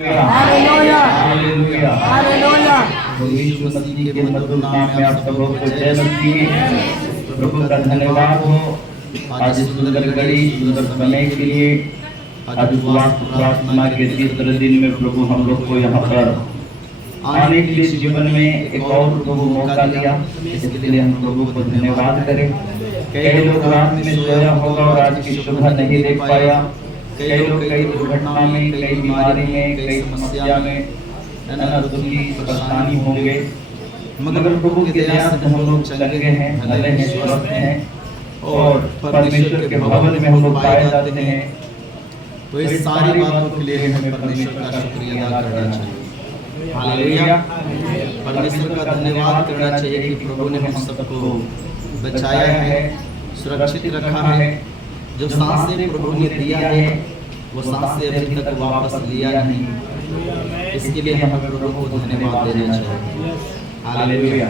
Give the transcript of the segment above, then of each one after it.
Hallelujah hallelujah hallelujah. यीशु मसीह के मधुर नाम में आप सबों को जय मसीह। प्रभु का धन्यवाद हो आज इस सुंदर घड़ी सुंदर समय के लिए। आज उपवास प्रार्थना के तीसरे दिन में प्रभु हम लोग को यहाँ पर आने के लिए जीवन में एक और प्रभु मौका दिया। इसके लिए हम प्रभु को धन्यवाद करें। कई लोग रात में सोया होगा और आज की सुबह नहीं देख पाया। कई लोग कई दुर्घटना में, कई बीमारी में, कई समस्या में, है ना, दुखी परेशानी होंगे, मगर प्रभु की दया से हम लोग चंगे हैं, भले हैं, स्वस्थ हैं और परमेश्वर के भवन में हम लोग पाए जाते हैं। तो इस सारी बातों के लिए हमें परमेश्वर का शुक्रिया अदा करना चाहिए। हालेलुया। परमेश्वर का धन्यवाद करना चाहिए कि प्रभु ने हम सबको बचाया है, सुरक्षित रखा है। जो सांसें प्रभु ने दिया है वो सांसें अभी तक वापस लिया नहीं। इसके लिए हम प्रभु को धन्यवाद देना चाहिए। हालेलुया।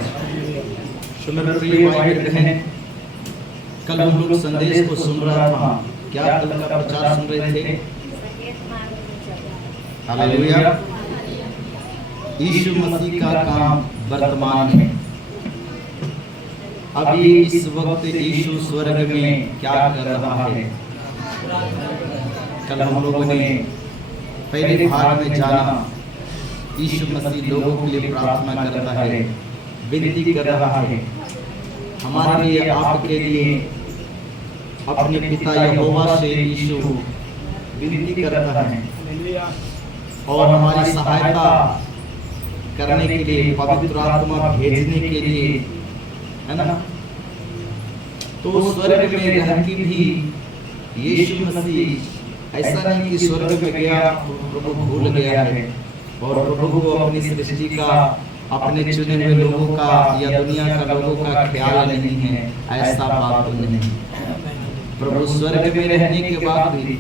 सुन प्रिय भाई बहन, कल हम लोग संदेश को सुन रहा था। क्या कल का प्रचार सुन रहे थे? हालेलुया। यीशु मसीह का काम वर्तमान में। अभी इस वक्त यीशु स्वर्ग में क्या कर रहा है? कल हम लोगों ने पहले भाग में जाना। यीशु मसीह लोगों के लिए प्रार्थना करता है, विनती कर रहा है हमारे लिए, आपके लिए, अपने पिता यहोवा से यीशु विनती करता है और हमारी सहायता करने के लिए, पवित्र आत्मा भेजने के लिए, है ना। तो स्वर्ग में रहती भी यीशु मसीह ऐसा नहीं कि स्वर्ग में गया प्रभु भूल गया है और प्रभु को अपनी सृष्टि का, अपने चुने हुए लोगों का या दुनिया का लोगों का ख्याल नहीं है। ऐसा बात नहीं। प्रभु स्वर्ग में रहने के बाद भी,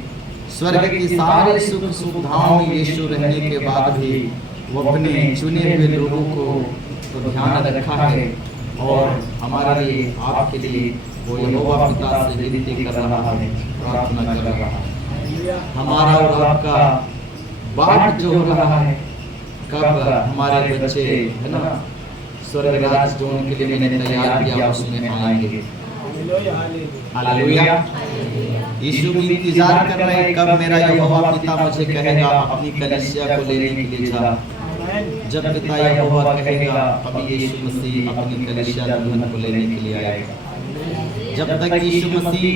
स्वर्ग की सारी सुख सुविधाओं में यीशु रहने के बाद भी वो अपने चुने हुए लोगों को तो ध्यान रखा है और हमारे लिए, आपके लिए वो यहोवा पिता से विनती कर रहा है, प्रार्थना कर रहा है। हमारा और आपका बाट जो हो रहा है, कब हमारे बच्चे, है ना, स्वर्ग राज जो उनके लिए मैंने तैयार किया उसमें आएंगे। हालेलुया। यीशु भी इंतजार कर रहे हैं कब मेरा यहोवा पिता मुझे कहेगा अपनी कलीसिया को लेने के लिए जा। जब पिता यहोवा कहेगा तब यीशु मसीह अपनी कलीसिया दुल्हन को लेने के लिए आएगा। जब तक यीशु मसीह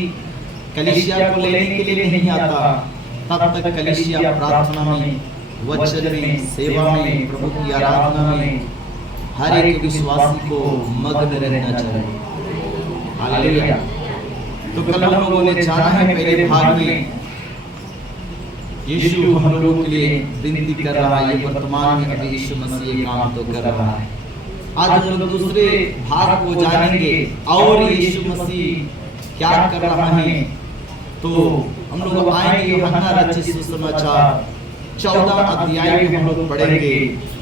कलीसिया को लेने के लिए नहीं आता तब तक कलीसिया प्रार्थना में, वचन में, सेवा में, प्रभु की आराधना में हर एक विश्वासी को मग्न रहना चाहिए। हालेलुया। तो कल हम लोगों ने जाना है पहले भाग में, यीशु हम लोगों के लिए विनती कर रहा है। ये वर्तमान में अभी यीशु मसीह काम तो कर रहा है। आज हम लोग दूसरे भाग को जानेंगे और यीशु मसीह क्या कर रहा है। तो हम लोग आएंगे यूहन्ना रचित सुसमाचार 14 अध्याय में हम लोग पढ़ेंगे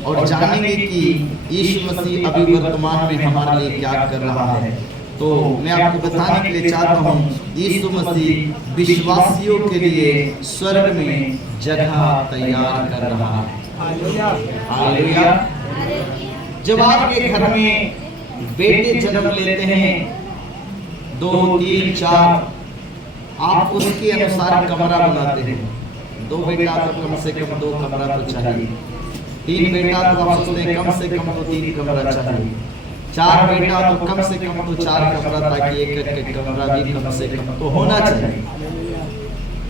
और जानेंगे कि यीशु मसीह अभी वर्तमान में हमारे लिए क्या कर रहा है। तो मैं आपको बताने के लिए चाहता हूँ, यीशु मसीह विश्वासियों के लिए स्वर्ग में जगह तैयार कर रहा है। हालेलुया। जब आपके घर में बेटे जन्म लेते हैं 2, 3, 4, आप उसके अनुसार कमरा बनाते हैं। 2 बेटा तो कम से कम 2 कमरा तो चाहिए। 3 बेटा तो आप सोचते हैं कम से कम तो 3 कमरा चाहिए। 4 बेटा तो कम से कम तो 4 कमरा, ताकि एक कमरा भी कम से कम तो होना चाहिए।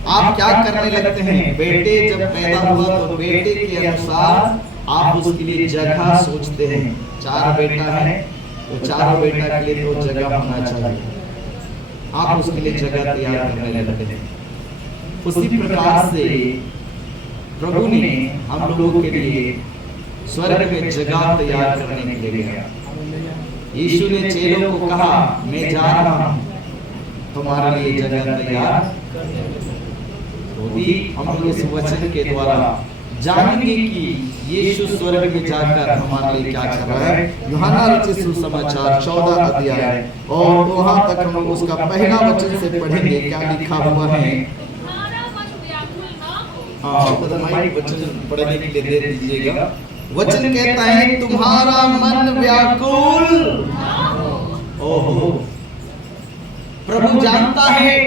आप क्या करने लगते हैं? बेटे जब पैदा हुआ तो बेटे के अनुसार आप उसके लिए जगह सोचते हैं। 4 बेटा है तो 4 बेटा के लिए तो जगह होना चाहिए। आप उसके लिए जगह तैयार करने लगते हैं। उसी प्रकार से प्रभु ने हम लोगों के लिए स्वर्ग में जगह तैयार करने के लिए गया। यीशु ने चेलों को कहा, मैं जा रहा हूँ, तुम्हारे लिए जगह तैयार। तो भी हम लोग इस वचन के द्वारा जानेंगे कि यीशु स्वर्ग में जाकर हमारे लिए क्या कर रहा है। यूहन्ना रचित सुसमाचार 14 अध्याय और वहां तक हम उसका पहला वचन से पढ़ेंगे। क्या लिखा हुआ है? तो माइक वचन पढ़ने के लिए दे दीजिएगा। वचन कहता है तुम्हारा मन व्याकुल। ओहो, प्रभु जानता है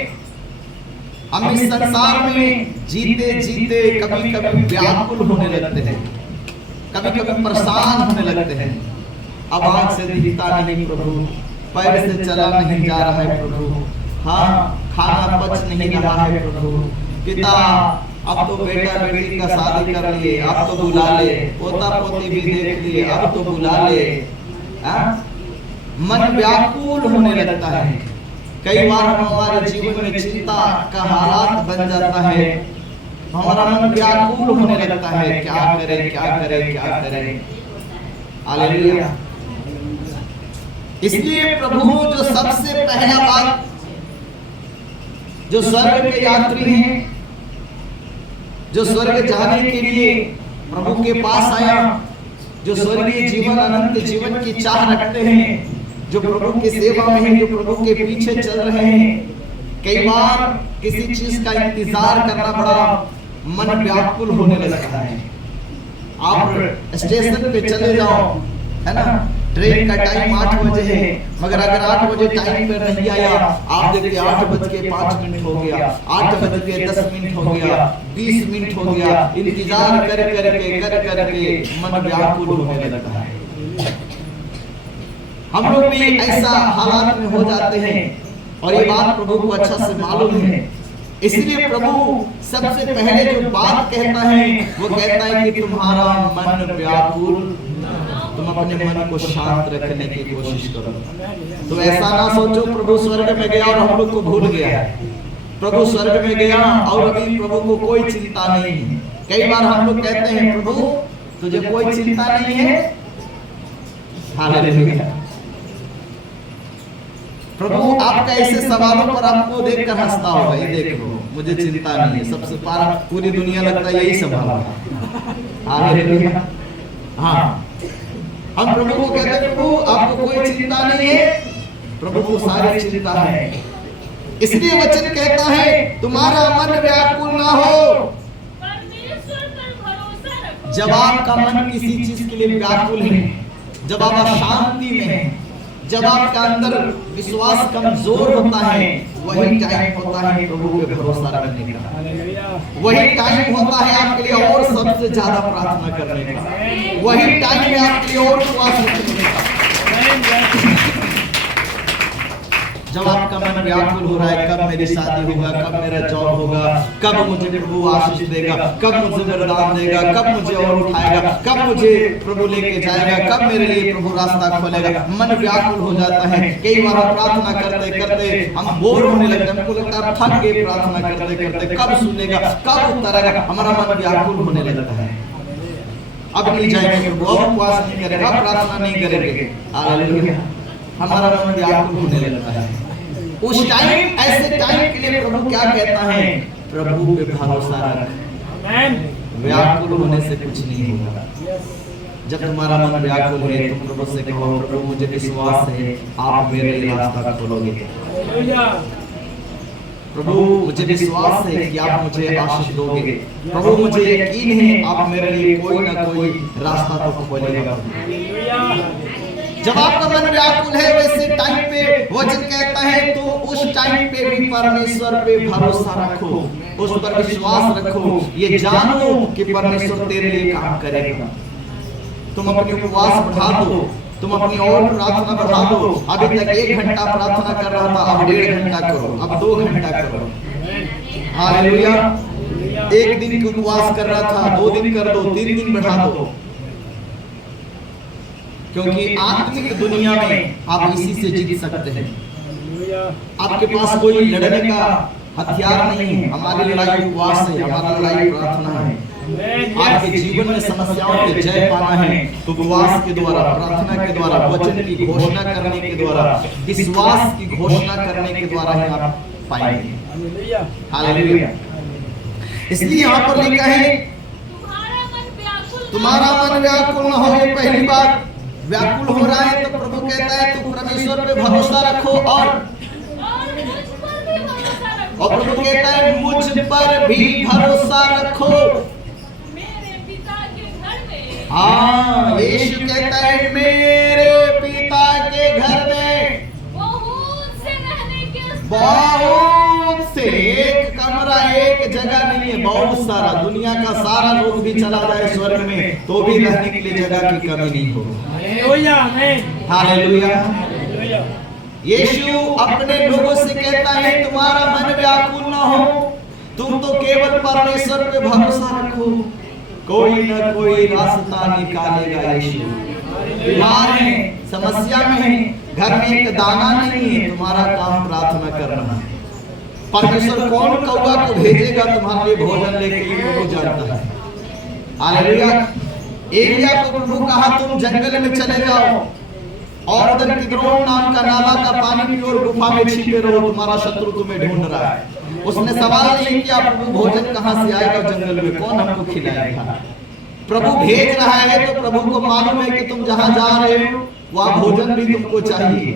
हम इस संसार में जीते जीते कभी कभी व्याकुल होने लगते हैं, कभी कभी परेशान होने लगते हैं। अब आंख से दिखता नहीं प्रभु, पैर से चला नहीं जा रहा है प्रभु, हाँ खाना पच नहीं रहा है प्रभु। पिता अब तो बेटा बेटी का शादी कर लिए, अब तो बुला ले, पोता पोती भी देख लिए, अब तो बुला ले। मन व्याकुल होने लगता है। कई बार हमारे जीवन में चिंता का हालात बन जाता है, हमारा मन व्याकुल होने लगता है, क्या करें क्या करें क्या करें। हालेलुया। इसलिए प्रभु जो सबसे पहला बात, जो स्वर्ग के यात्री हैं, जो स्वर्ग जाने के लिए प्रभु के पास आया, जो स्वर्गीय जीवन अनंत जीवन की चाह रखते हैं, जो प्रभु की सेवा में हैं, जो प्रभु के पीछे चल रहे हैं, कई बार किसी चीज का इंतजार करना बड़ा मन व्याकुल होने लगता है। आप स्टेशन पे चले जाओ, है ना, ट्रेन का टाइम 8 बजे है, मगर अगर 8 बजे टाइम पर नहीं आया, आप देखिए 8:05 हो गया, 8:10 हो गया, 20 मिनट हो गया, इंतजार कर करके मन व्याकुल होने लगता है। हम लोग भी ऐसा हालात में हो जाते हैं और ये बात प्रभु को अच्छा से मालूम है। इसलिए प्रभु सबसे पहले जो बात कहता है वो कहता है कि तुम्हारा मन व्याकुल, तुम अपने मन को शांत रखने की कोशिश करो। तो ऐसा ना सोचो प्रभु स्वर्ग में गया और हम लोग को भूल गया है। प्रभु स्वर्ग में गया और अभी प्रभु को कोई चिंता नहीं है। कई बार हम लोग कहते हैं प्रभु तुझे कोई चिंता नहीं है। हालेलुया। प्रभु आपका ऐसे सवालों पर आपको देखकर हंसता होगा, ये देखो मुझे चिंता नहीं है, सबसे पार पूरी दुनिया लगता है यही सवाल है। हालेलुया। हाँ, हम प्रभु को कहते हैं प्रभु आपको कोई चिंता नहीं है, प्रभु को सारी चिंता है। इसलिए वचन कहता है तुम्हारा मन व्याकुल ना हो। परमेश्वर पर भरोसा रखो। जब आपका मन किसी चीज के लिए व्याकुल है, जब आप शांति में हैं, जब आपका अंदर विश्वास कमजोर होता है, वही टाइम होता है प्रभु पे भरोसा रखने का। वही टाइम होता है आपके लिए और सबसे ज्यादा प्रार्थना करने का। वही टाइम है आपके लिए और विश्वास रखने का। जब आपका मन व्याकुल हो रहा है, कब मेरी शादी होगा, कब मेरा जॉब होगा, कब मुझे प्रभु आशीष देगा, कब मुझे वरदान देगा, कब मुझे और उठाएगा, कब मुझे प्रभु लेके जाएगा, कब मेरे लिए प्रभु रास्ता खोलेगा, मन व्याकुल हो जाता है। कई बार हम प्रार्थना करते करते हम बोर होने लगते हैं, हमको लगता है थक गए प्रार्थना करते करते, कब सुनेगा, कब उतरेगा, हमारा मन व्याकुल होने लगता है। अब नहीं जाएंगे प्रभु, अब उपवास नहीं करेंगे, अब प्रार्थना नहीं करेंगे। हालेलुया। हमारा मन व्याकुल होने लगता है। उस टाइम, ऐसे टाइम के लिए प्रभु क्या कहता है, प्रभु पे भरोसा रख। व्याकुल होने से कुछ नहीं होगा। जब तुम्हारा मन व्याकुल है तुम प्रभु से कहो प्रभु मुझे विश्वास है आप मेरे लिए रास्ता खोलोगे। प्रभु मुझे विश्वास है कि आप मुझे आशीष दोगे। प्रभु मुझे यकीन है आप मेरे लिए कोई ना कोई रास्ता तो खोलेगा। जब आपका मन व्याकुल है वैसे टाइम पे वचन कहता है तो उस टाइम पे भी परमेश्वर पे भरोसा रखो, उस पर विश्वास रखो, ये जानो कि परमेश्वर तेरे लिए काम करेगा। तुम अपनी उपवास बढ़ा दो, तुम अपनी और प्रार्थना बढ़ा दो। अभी तक 1 घंटा प्रार्थना कर रहा था, अब 1.5 घंटा करो, अब 2 घंटा करो। हालेलुया। 1 दिन की उपवास कर रहा था, 2 दिन कर दो, 3 दिन बढ़ा दो, क्योंकि आत्मिक दुनिया में आप इसी से जीत सकते हैं। आपके पास कोई लड़ने का हथियार नहीं है। हमारी लड़ाई उपवास है, हमारी लड़ाई प्रार्थना है। आपके जीवन में समस्याओं पे जय पाना है तो उपवास के द्वारा, प्रार्थना के द्वारा, वचन की घोषणा करने के द्वारा, विश्वास की घोषणा करने के द्वारा ही आप पाएंगे। हालेलुया। इसलिए यहाँ पर लिखा है तुम्हारा मन व्याकुल न हो। ये पहली बात, व्याकुल हो रहा है तो प्रभु कहता है तू परमेश्वर पे भरोसा रखो और प्रभु कहता है मुझ पर भी भरोसा रखो। मेरे पिता के घर में, हाँ, यीशु कहता है मेरे पिता के घर में बहुत से रहने के बहुत से, एक कमरा एक जगह नहीं है, बहुत सारा, दुनिया का सारा लोग भी चला जाए स्वर्ग में तो भी रहने के लिए जगह की कमी नहीं होगी। हालेलुया, आमीन। हालेलुया। यीशु अपने लोगों से कहता है तुम्हारा मन व्याकुल ना हो, तुम तो केवल परमेश्वर पे भरोसा रखो, कोई ना कोई रास्ता निकालेगा। यीशु बीमार है, समस्या में है, घर में एक दाना नहीं है, तुम्हारा काम प्रार्थना करना है। परमेश्वर कौन कौवा को भेजेगा तुम्हारे लिए भोजन लेके, प्रभु जानता है। हालेलुया। एलिया को प्रभु कहा तुम जंगल में चले जाओ और उधर किद्रोन नाम का नाला का पानी पियो और गुफा में छिपे रहो, तुम्हारा शत्रु तुम्हें ढूंढ रहा है। उसने सवाल नहीं किया प्रभु भोजन कहां से आएगा जंगल में, कौन हमको खिलाएगा। प्रभु भेज रहा है तो प्रभु को मालूम है कि तुम जहां जा रहे हो वहां भोजन भी तुमको चाहिए।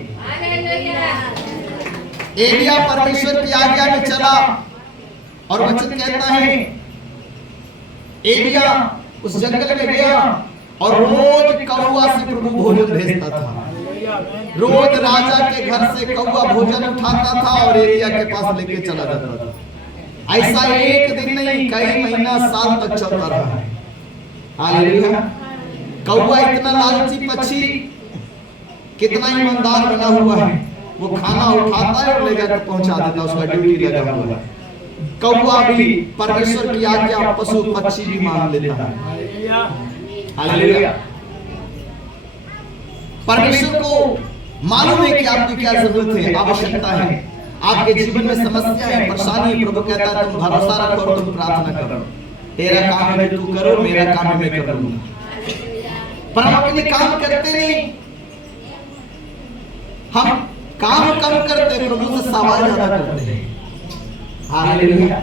एलिया परमेश्वर की आज्ञा में चला और वचन कहता है एलिया उस जंगल में गया और रोज कौवा से प्रभु भोजन भेजता था। रोज राजा के घर से कौवा भोजन उठाता था और एलिया के पास लेके चला जाता था। ऐसा एक दिन नहीं, कई महीना साल तक चलता रहा। हालेलुया। कौवा इतना लालची पक्षी, कितना ईमानदार बना हुआ है, वो खाना उठाता है और ले जाकर पहुंचा देता, उसका ड्यूटी लगा हुआ है। कौवा भी परमेश्वर की आज्ञा पशु पक्षी भी मान लेता है। हालेलुया। परमेश्वर को मालूम है कि आपकी क्या जरूरत है, आवश्यकता है, आपके जीवन में समस्या है, परेशानी है। प्रभु कहता है तुम भरोसा रखो और तुम प्रार्थना करो, तेरा काम है तू करो, मेरा काम है मैं कर लूंगा। पर हम अपने काम करते नहीं, हम काम कम करते, प्रभु से सवाल ज्यादा करते हैं। हालेलुया।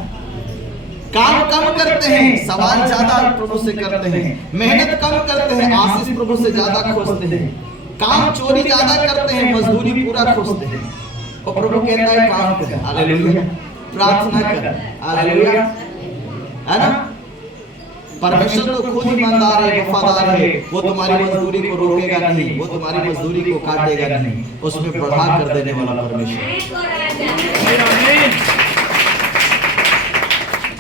काम कम करते हैं, सवाल ज्यादा प्रभु से करते हैं, मेहनत कम करते हैं, आशीष प्रभु से ज्यादा खोजते हैं, काम चोरी ज्यादा करते हैं, मजदूरी पूरा खोजते हैं। और प्रभु कहता है काम कर, हालेलुया, प्रार्थना कर, हालेलुया, है ना। परमेश्वर तो खुद ईमानदार है, वफादार है, वो तुम्हारी मजदूरी को रोकेगा नहीं, वो तुम्हारी मजदूरी को काटेगा नहीं, उसमें बढ़ा कर देने वाला परमेश्वर।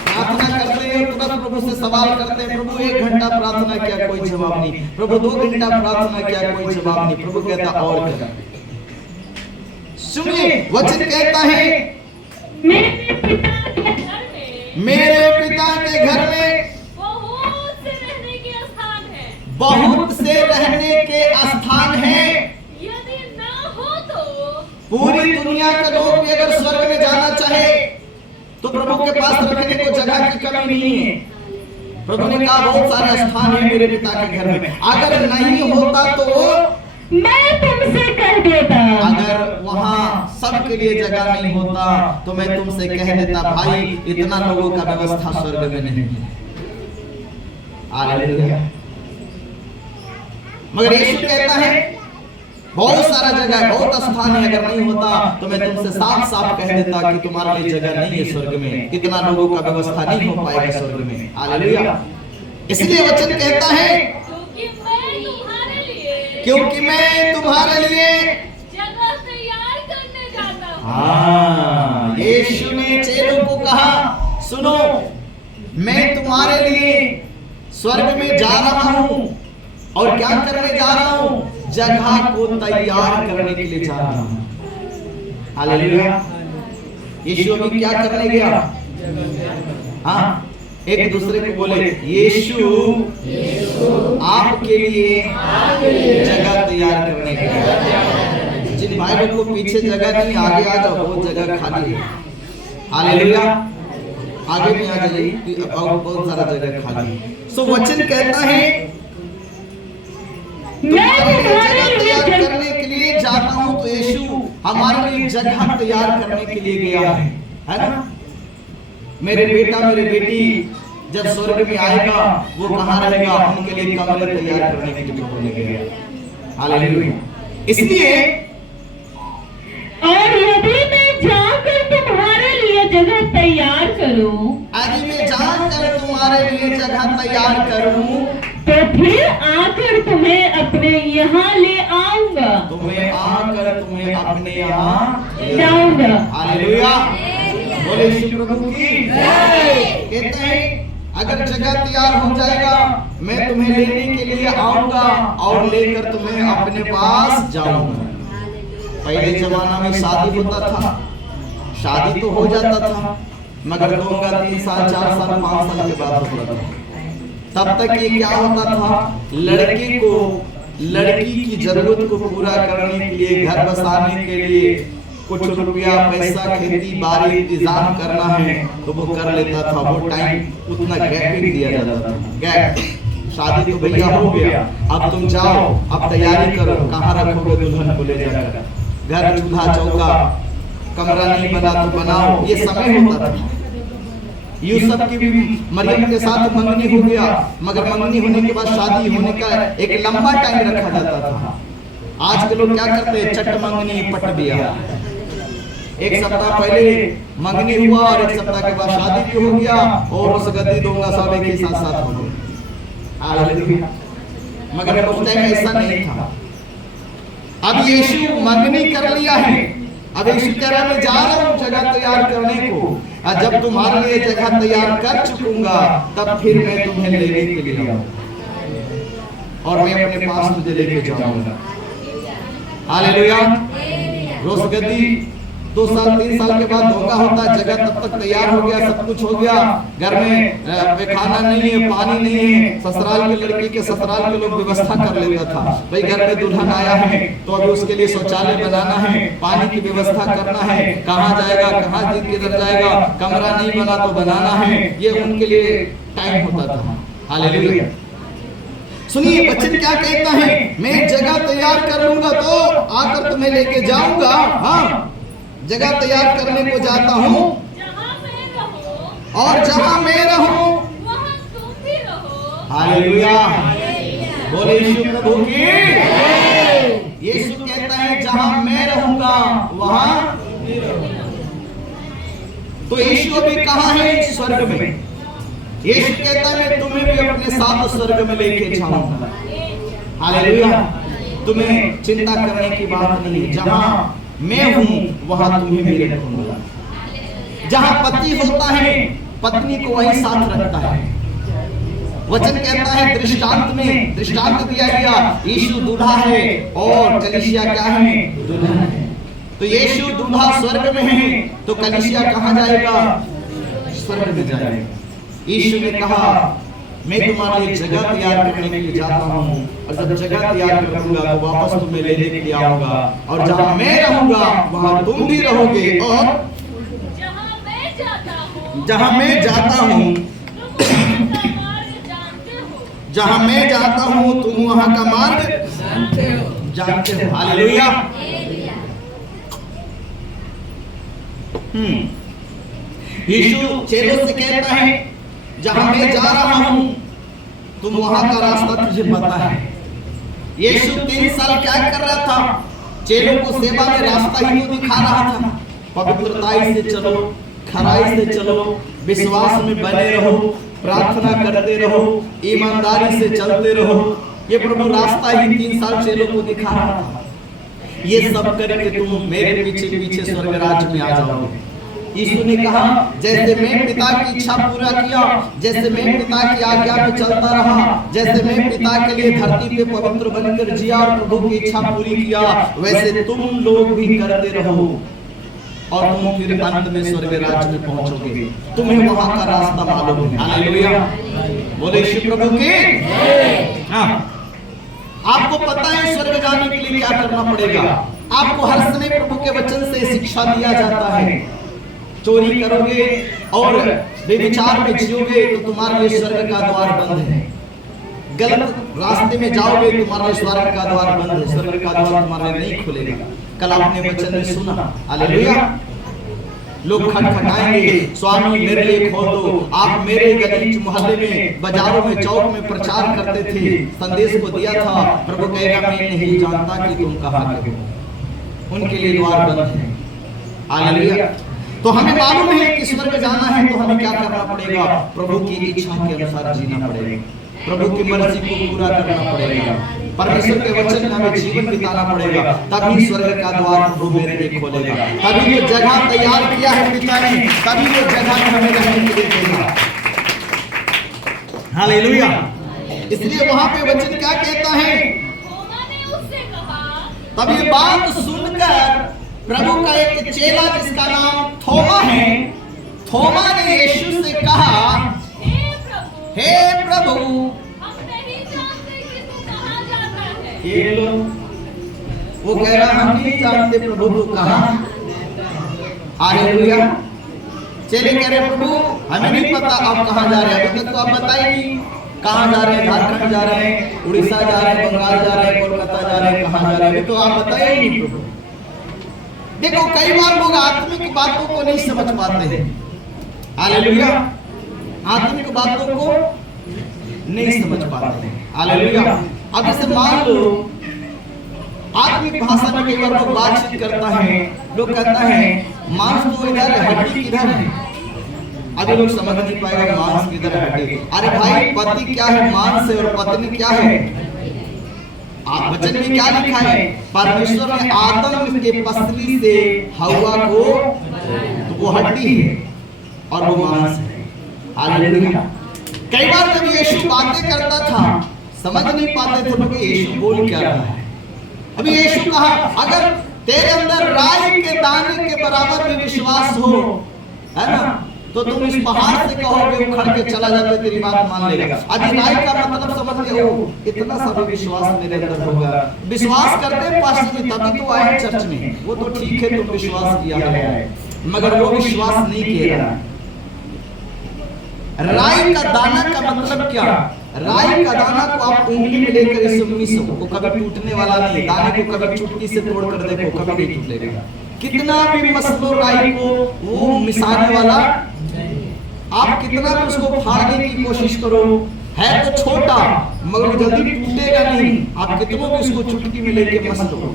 प्रार्थना करते हैं तुरंत प्रभु से सवाल करते हैं, प्रभु 1 घंटा प्रार्थना किया कोई जवाब नहीं, प्रभु 2 घंटा प्रार्थना किया कोई जवाब नहीं। प्रभु कहता और क्या। सुनिए वचन कहता है मेरे पिता के घर में बहुत से रहने के स्थान है, बहुत से रहने के स्थान है। यदि ना हो तो पूरी दुनिया के लोग भी अगर स्वर्ग में जाना चाहे तो प्रभु के पास रखने को जगह की कमी नहीं है। प्रभु ने कहा बहुत सारे स्थान है मेरे पिता के घर में, अगर नहीं होता तो मैं तुमसे कह देता। अगर वहाँ सबके लिए जगह नहीं होता तो मैं तुमसे कह देता भाई इतना लोगों का व्यवस्था स्वर्ग में नहीं है। हालेलुया। मगर यीशु कहता है बहुत सारा जगह है, बहुत स्थान है, अगर नहीं होता तो मैं तुमसे साफ साफ कह देता कि तुम्हारे लिए जगह नहीं है स्वर्ग में, इतना लोगों का व्यवस्था नहीं हो पाएगा स्वर्ग में। हालेलुया। इसलिए वचन कहता है क्योंकि मैं तुम्हारे लिए जगह तैयार करने जाता हूँ। हाँ, यीशु ने चेलों को कहा सुनो मैं तुम्हारे लिए स्वर्ग में जा रहा हूँ और क्या करने जा रहा हूँ, जगह को तैयार करने के लिए जा रहा हूँ। हालेलुया। यीशु अभी क्या करने गया। हाँ, एक दूसरे को बोले यीशु आपके लिए जगह तैयार करने के लिए। जिन भाई लोगों को पीछे जगह नहीं आगे आ जाओ, बहुत जगह खाली है। हालेलुया। आगे में आ जाइए, बहुत सारा जगह खाली है। सो वचन कहता है तुम्हारे लिए जगह तैयार करने के लिए जाता हूँ। तो यीशु हमारे लिए जगह तैयार करने के लिए गया है ना। मेरे बेटा मेरे बेटी जब स्वर्ग में आएगा वो कहाँ रहेगा, उनके लिए कमरे तैयार करने के लिए प्रभु ने गया। हालेलुया। इसलिए और यदि मैं जाकर तुम्हारे लिए जगह तैयार करूं, यदि मैं जानकर तुम्हारे लिए जगह तैयार करूं, तो फिर आकर तुम्हें अपने यहाँ ले आऊंगा। तुम्हें अपने यहाँ लाऊंगा। हालेलुया, बोले यीशु प्रभु की जय। कहते हैं अगर जगह तैयार हो जाएगा, मैं तुम्हें लेने के लिए आऊंगा और लेकर तुम्हें अपने पास जाऊंगा। पहले जमाना में शादी होता था, शादी तो हो जाता था, मगर 2 का 3 साल 4 साल 5 साल के बाद होता था। तब तक ये क्या होता था, लड़के को लड़की की जरूरत को पूरा करने के लिए, घर बसाने के लिए कुछ रुपया पैसा खेती बाड़ी इंतजाम करना है तो वो कर लेता था। वो टाइम उतना गैप ही दिया जाता था। गैप, शादी तो भैया हो गया, अब तुम जाओ, अब तैयारी करो, कहाँ रखोगे दुल्हन को ले जाकर, घर चूल्हा चौका, कमरा नहीं बना तो बनाओ, ये समय होता था। यूसुफ की भी मरियम के साथ मंगनी हो गया, मगर मंगनी होने के बाद शादी होने का एक लंबा टाइम रखा जाता था। आज के लोग क्या करते हैं, चट मंगनी पट दिया, 1 सप्ताह पहले मंगनी हुआ और 1 सप्ताह के बाद शादी भी हो गया और उस गद्दी दूंगा सब एक ही साथ हो गए। हालेलुया, मगर उस टाइम ऐसा नहीं था। अब यीशु मंगनी कर लिया है, अब यीशु कह रहा है मैं जा रहा हूँ जगह तैयार करने को, और जब तुम्हारे लिए जगह तैयार कर चुकूंगा तब फिर मैं तुम्हें लेने के लिए आऊंगा और मैं अपने पास तुझे लेके जाऊंगा। हालेलुया, रोज गद्दी 2 साल 3 साल के बाद धोखा होता, जगह तब तक तैयार हो गया, सब कुछ हो गया, घर में खाना नहीं है, पानी नहीं है, ससुराल की लड़की के ससुराल के लोग व्यवस्था कर लेता था, भाई घर में दुल्हन आया है तो अभी उसके लिए शौचालय बनाना है, पानी की व्यवस्था करना है, कहाँ जाएगा, कहाँ किधर जाएगा, कमरा नहीं बना तो बनाना है, ये उनके लिए टाइम होता था। हालेलुया, सुनिए वचन क्या कहता है, मैं जगह तैयार कर लूंगा तो आकर तुम्हें लेके जाऊंगा। हाँ, जगह तैयार करने को जाता हूँ और जहाँ मैं रहूं वहाँ तुम भी रहो। हालेलुया, बोले यीशु प्रभु की। यीशु कहता है जहाँ मैं रहूंगा वहाँ, तो यीशु अभी कहाँ है, स्वर्ग में। यीशु कहता है मैं तुम्हें भी अपने साथ स्वर्ग में लेके जाऊंगा। हालेलुया, तुम्हें चिंता करने की बात नहीं, जहाँ मैं हूं वहां तुम्हें भी रखूंगा। जहां पति होता है पत्नी को वही साथ रखता है। वचन कहता है दृष्टांत में दृष्टांत दिया गया, यीशु दूल्हा है और कलीसिया क्या है, दुल्हन है। तो यीशु दूल्हा स्वर्ग में है तो कलीसिया कहां जाएगा, स्वर्ग में जाएगा। यीशु ने कहा मैं तुम्हारे लिए जगह तैयार करने के लिए जाता हूँ और जब जगह तैयार करूंगा तो वापस तुम्हें लेने के लिए आऊंगा और जहाँ मैं रहूंगा वहाँ तुम भी रहोगे और जहाँ मैं जाता हूँ जहाँ मैं जाता हूँ तुम वहाँ का मार्ग जानते हो। हालेलुया, यीशु चेलों से कहता है जहां मैं जा रहा हूं तुम वहां का रास्ता तुझे पता है। यीशु 3 साल क्या कर रहा था, चेलों को सेवा में रास्ता ही तो दिखा रहा था। पवित्रताई से चलो, खराई से चलो, विश्वास में बने रहो, प्रार्थना करते रहो, ईमानदारी से चलते रहो। ये प्रभु रास्ता ही 3 साल चेलों को दिखा रहा था। ये सब करके तुम मेरे पीछे पीछे स्वर्ग राज्य में आ जाओगे। यीशु ने कहा जैसे मैं पिता की इच्छा पूरा किया, जैसे मैं पिता की आज्ञा पे चलता रहा, जैसे मैं पिता के लिए धरती पे पवित्र बनकर जिया और प्रभु की इच्छा पूरी किया, वैसे तुम लोग भी करते रहो और तुम फिर अंत में स्वर्ग राज्य में पहुंचोगे। तुम्हें वहां का रास्ता मालूम है। हालेलुया, बोले यीशु प्रभु की। हाँ, आपको पता है स्वर्ग जाने के लिए क्या करना पड़ेगा। आपको हर समय प्रभु के वचन से शिक्षा दिया जाता है। चोरी करोगे और बेविचार में जियोगे तो तुम्हारे लिए स्वर्ग का द्वार बंद है। गलत रास्ते में जाओगे तुम्हारे लिए स्वर्ग का द्वार बंद है, स्वर्ग का द्वार तुम्हारे लिए नहीं खुलेगा। कल आपने वचन में सुना, हालेलुया, लोग खटखटाएंगे, स्वामी मेरे लिए खोल दो। आप मेरे गली मोहल्ले में, बाजारों में, चौक में प्रचार करते थे, संदेश को दिया था, प्रभु कहेगा मैं नहीं जानता कि तुम कहाँ के हो। उनके लिए द्वार बंद है। हालेलुया, तो हमें मालूम है कि स्वर्ग जाना है तो हमें क्या करना पड़ेगा? प्रभु की इच्छा के अनुसार जीना पड़ेगा, प्रभु की मर्जी को पूरा करना पड़ेगा, परमेश्वर के वचन में हमें जीवन बिताना पड़ेगा, तभी स्वर्ग का द्वार प्रभु मेरे लिए खोलेगा, तभी वो जगह तैयार किया है पिता ने, तभी वो जगह हमें रहने के लिए देगा। हालेलुया। इसलिए वहां पे वचन क्या कहता है? थोमा ने उससे कहा, तब ये बात सुनकर प्रभु का एक चेला जिसका नाम थोमा है, थोमा ने यीशु से कहा, हे प्रभु, हम नहीं जानते कि तू कहाँ जाता है। ये लो, वो कह रहा हम नहीं जानते प्रभु तू कहाँ। हालेलुया। चेले कह रहे प्रभु हमें नहीं पता आप कहाँ जा रहे हैं, अभी तक तो आप बताइए नहीं कहाँ जा रहे हैं, झारखंड जा रहे हैं, उड़ीसा जा रहे हैं, बंगाल जा रहे हैं, कोलकाता जा रहे हैं, कहाँ जा रहे हैं, अभी तो आप बताइए नहीं प्रभु। देखो कई बार लोग आत्मिक बातों को नहीं समझ पाते हैं। हालेलुया। आत्मिक बातों को नहीं समझ पाते हैं। हालेलुया। अब इसे मान लो आत्मिक भाषा में कई बार लोग बातचीत करता है, लोग कहता है मांस तो इधर है, हड्डी किधर है। अभी लोग समझ नहीं पाएगा मांस किधर है, हड्डी। अरे भाई पति क्या है मांस है और पत्नी क्या है? आप वचन में क्या लिखा है? परमेश्वर ने आदम के पसली से हवा को, तो वो हड्डी है और वो मांस है। हालेलुया। कई बार जब यीशु बातें करता था समझ नहीं पाते थे लोग यीशु बोल क्या रहा है। अभी यीशु कहा अगर तेरे अंदर राई के दाने के बराबर भी विश्वास हो, है ना, तो तुम इस पहाड़ से कहोगे उखड़ के चला जाता, तेरी बात मान लेगा। अभी राई का मतलब समझ गए हो, इतना सा भी विश्वास मेरे अंदर होगा। विश्वास करते पास्टर जी तभी तो आए चर्च में, वो तो ठीक है तुम विश्वास किया है, मगर वो विश्वास नहीं किया। राई का दाना का मतलब क्या? राई का दाना को आप उंगली में लेकर इसे मिसो, वो कभी टूटने वाला नहीं। दाने को कभी चुटकी से तोड़ कर देखो, कभी नहीं टूटेगा। कितना भी मस लो राई को, वो मिसाने वाला, आप कितना भी उसको फाड़ने की कोशिश करो, है तो छोटा मगर जल्दी टूटेगा नहीं। आप कितनों भी उसको चुटकी में लेके मस लो।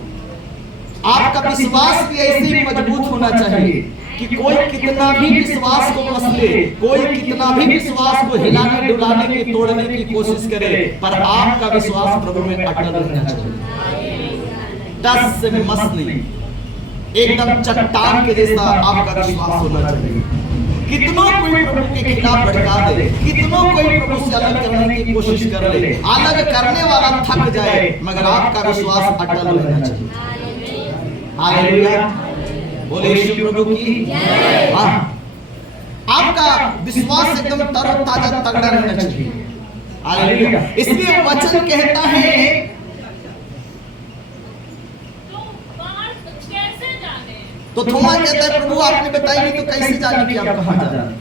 आपका विश्वास भी ऐसे ही मजबूत होना चाहिए कि कोई कितना भी विश्वास को मस ले, कोई कितना भी विश्वास को हिलाने डुलाने की तोड़ने की कोशिश करे, पर आपका विश्वास प्रभु में अटल रहना चाहिए। टस से मस नहीं, एकदम चट्टान के जैसा आपका विश्वास होना चाहिए। कितनों कोई प्रभु के खिलाफ भड़का दे, कितनों कोई प्रभु से अलग करने की कोशिश कर ले, अलग करने वाला थक जाए, मगर आपका विश्वास अटल रहना चाहिए। हालेलुया। बोले यीशु प्रभु की जय। हाँ, आपका विश्वास एकदम तरोताजा तगड़ा रहना चाहिए। हालेलुया। इसलिए वचन कहता है तो थोमा कहता है प्रभु आपने बताई नहीं तो कैसे जाने कि आप कहाँ जा रहे हैं?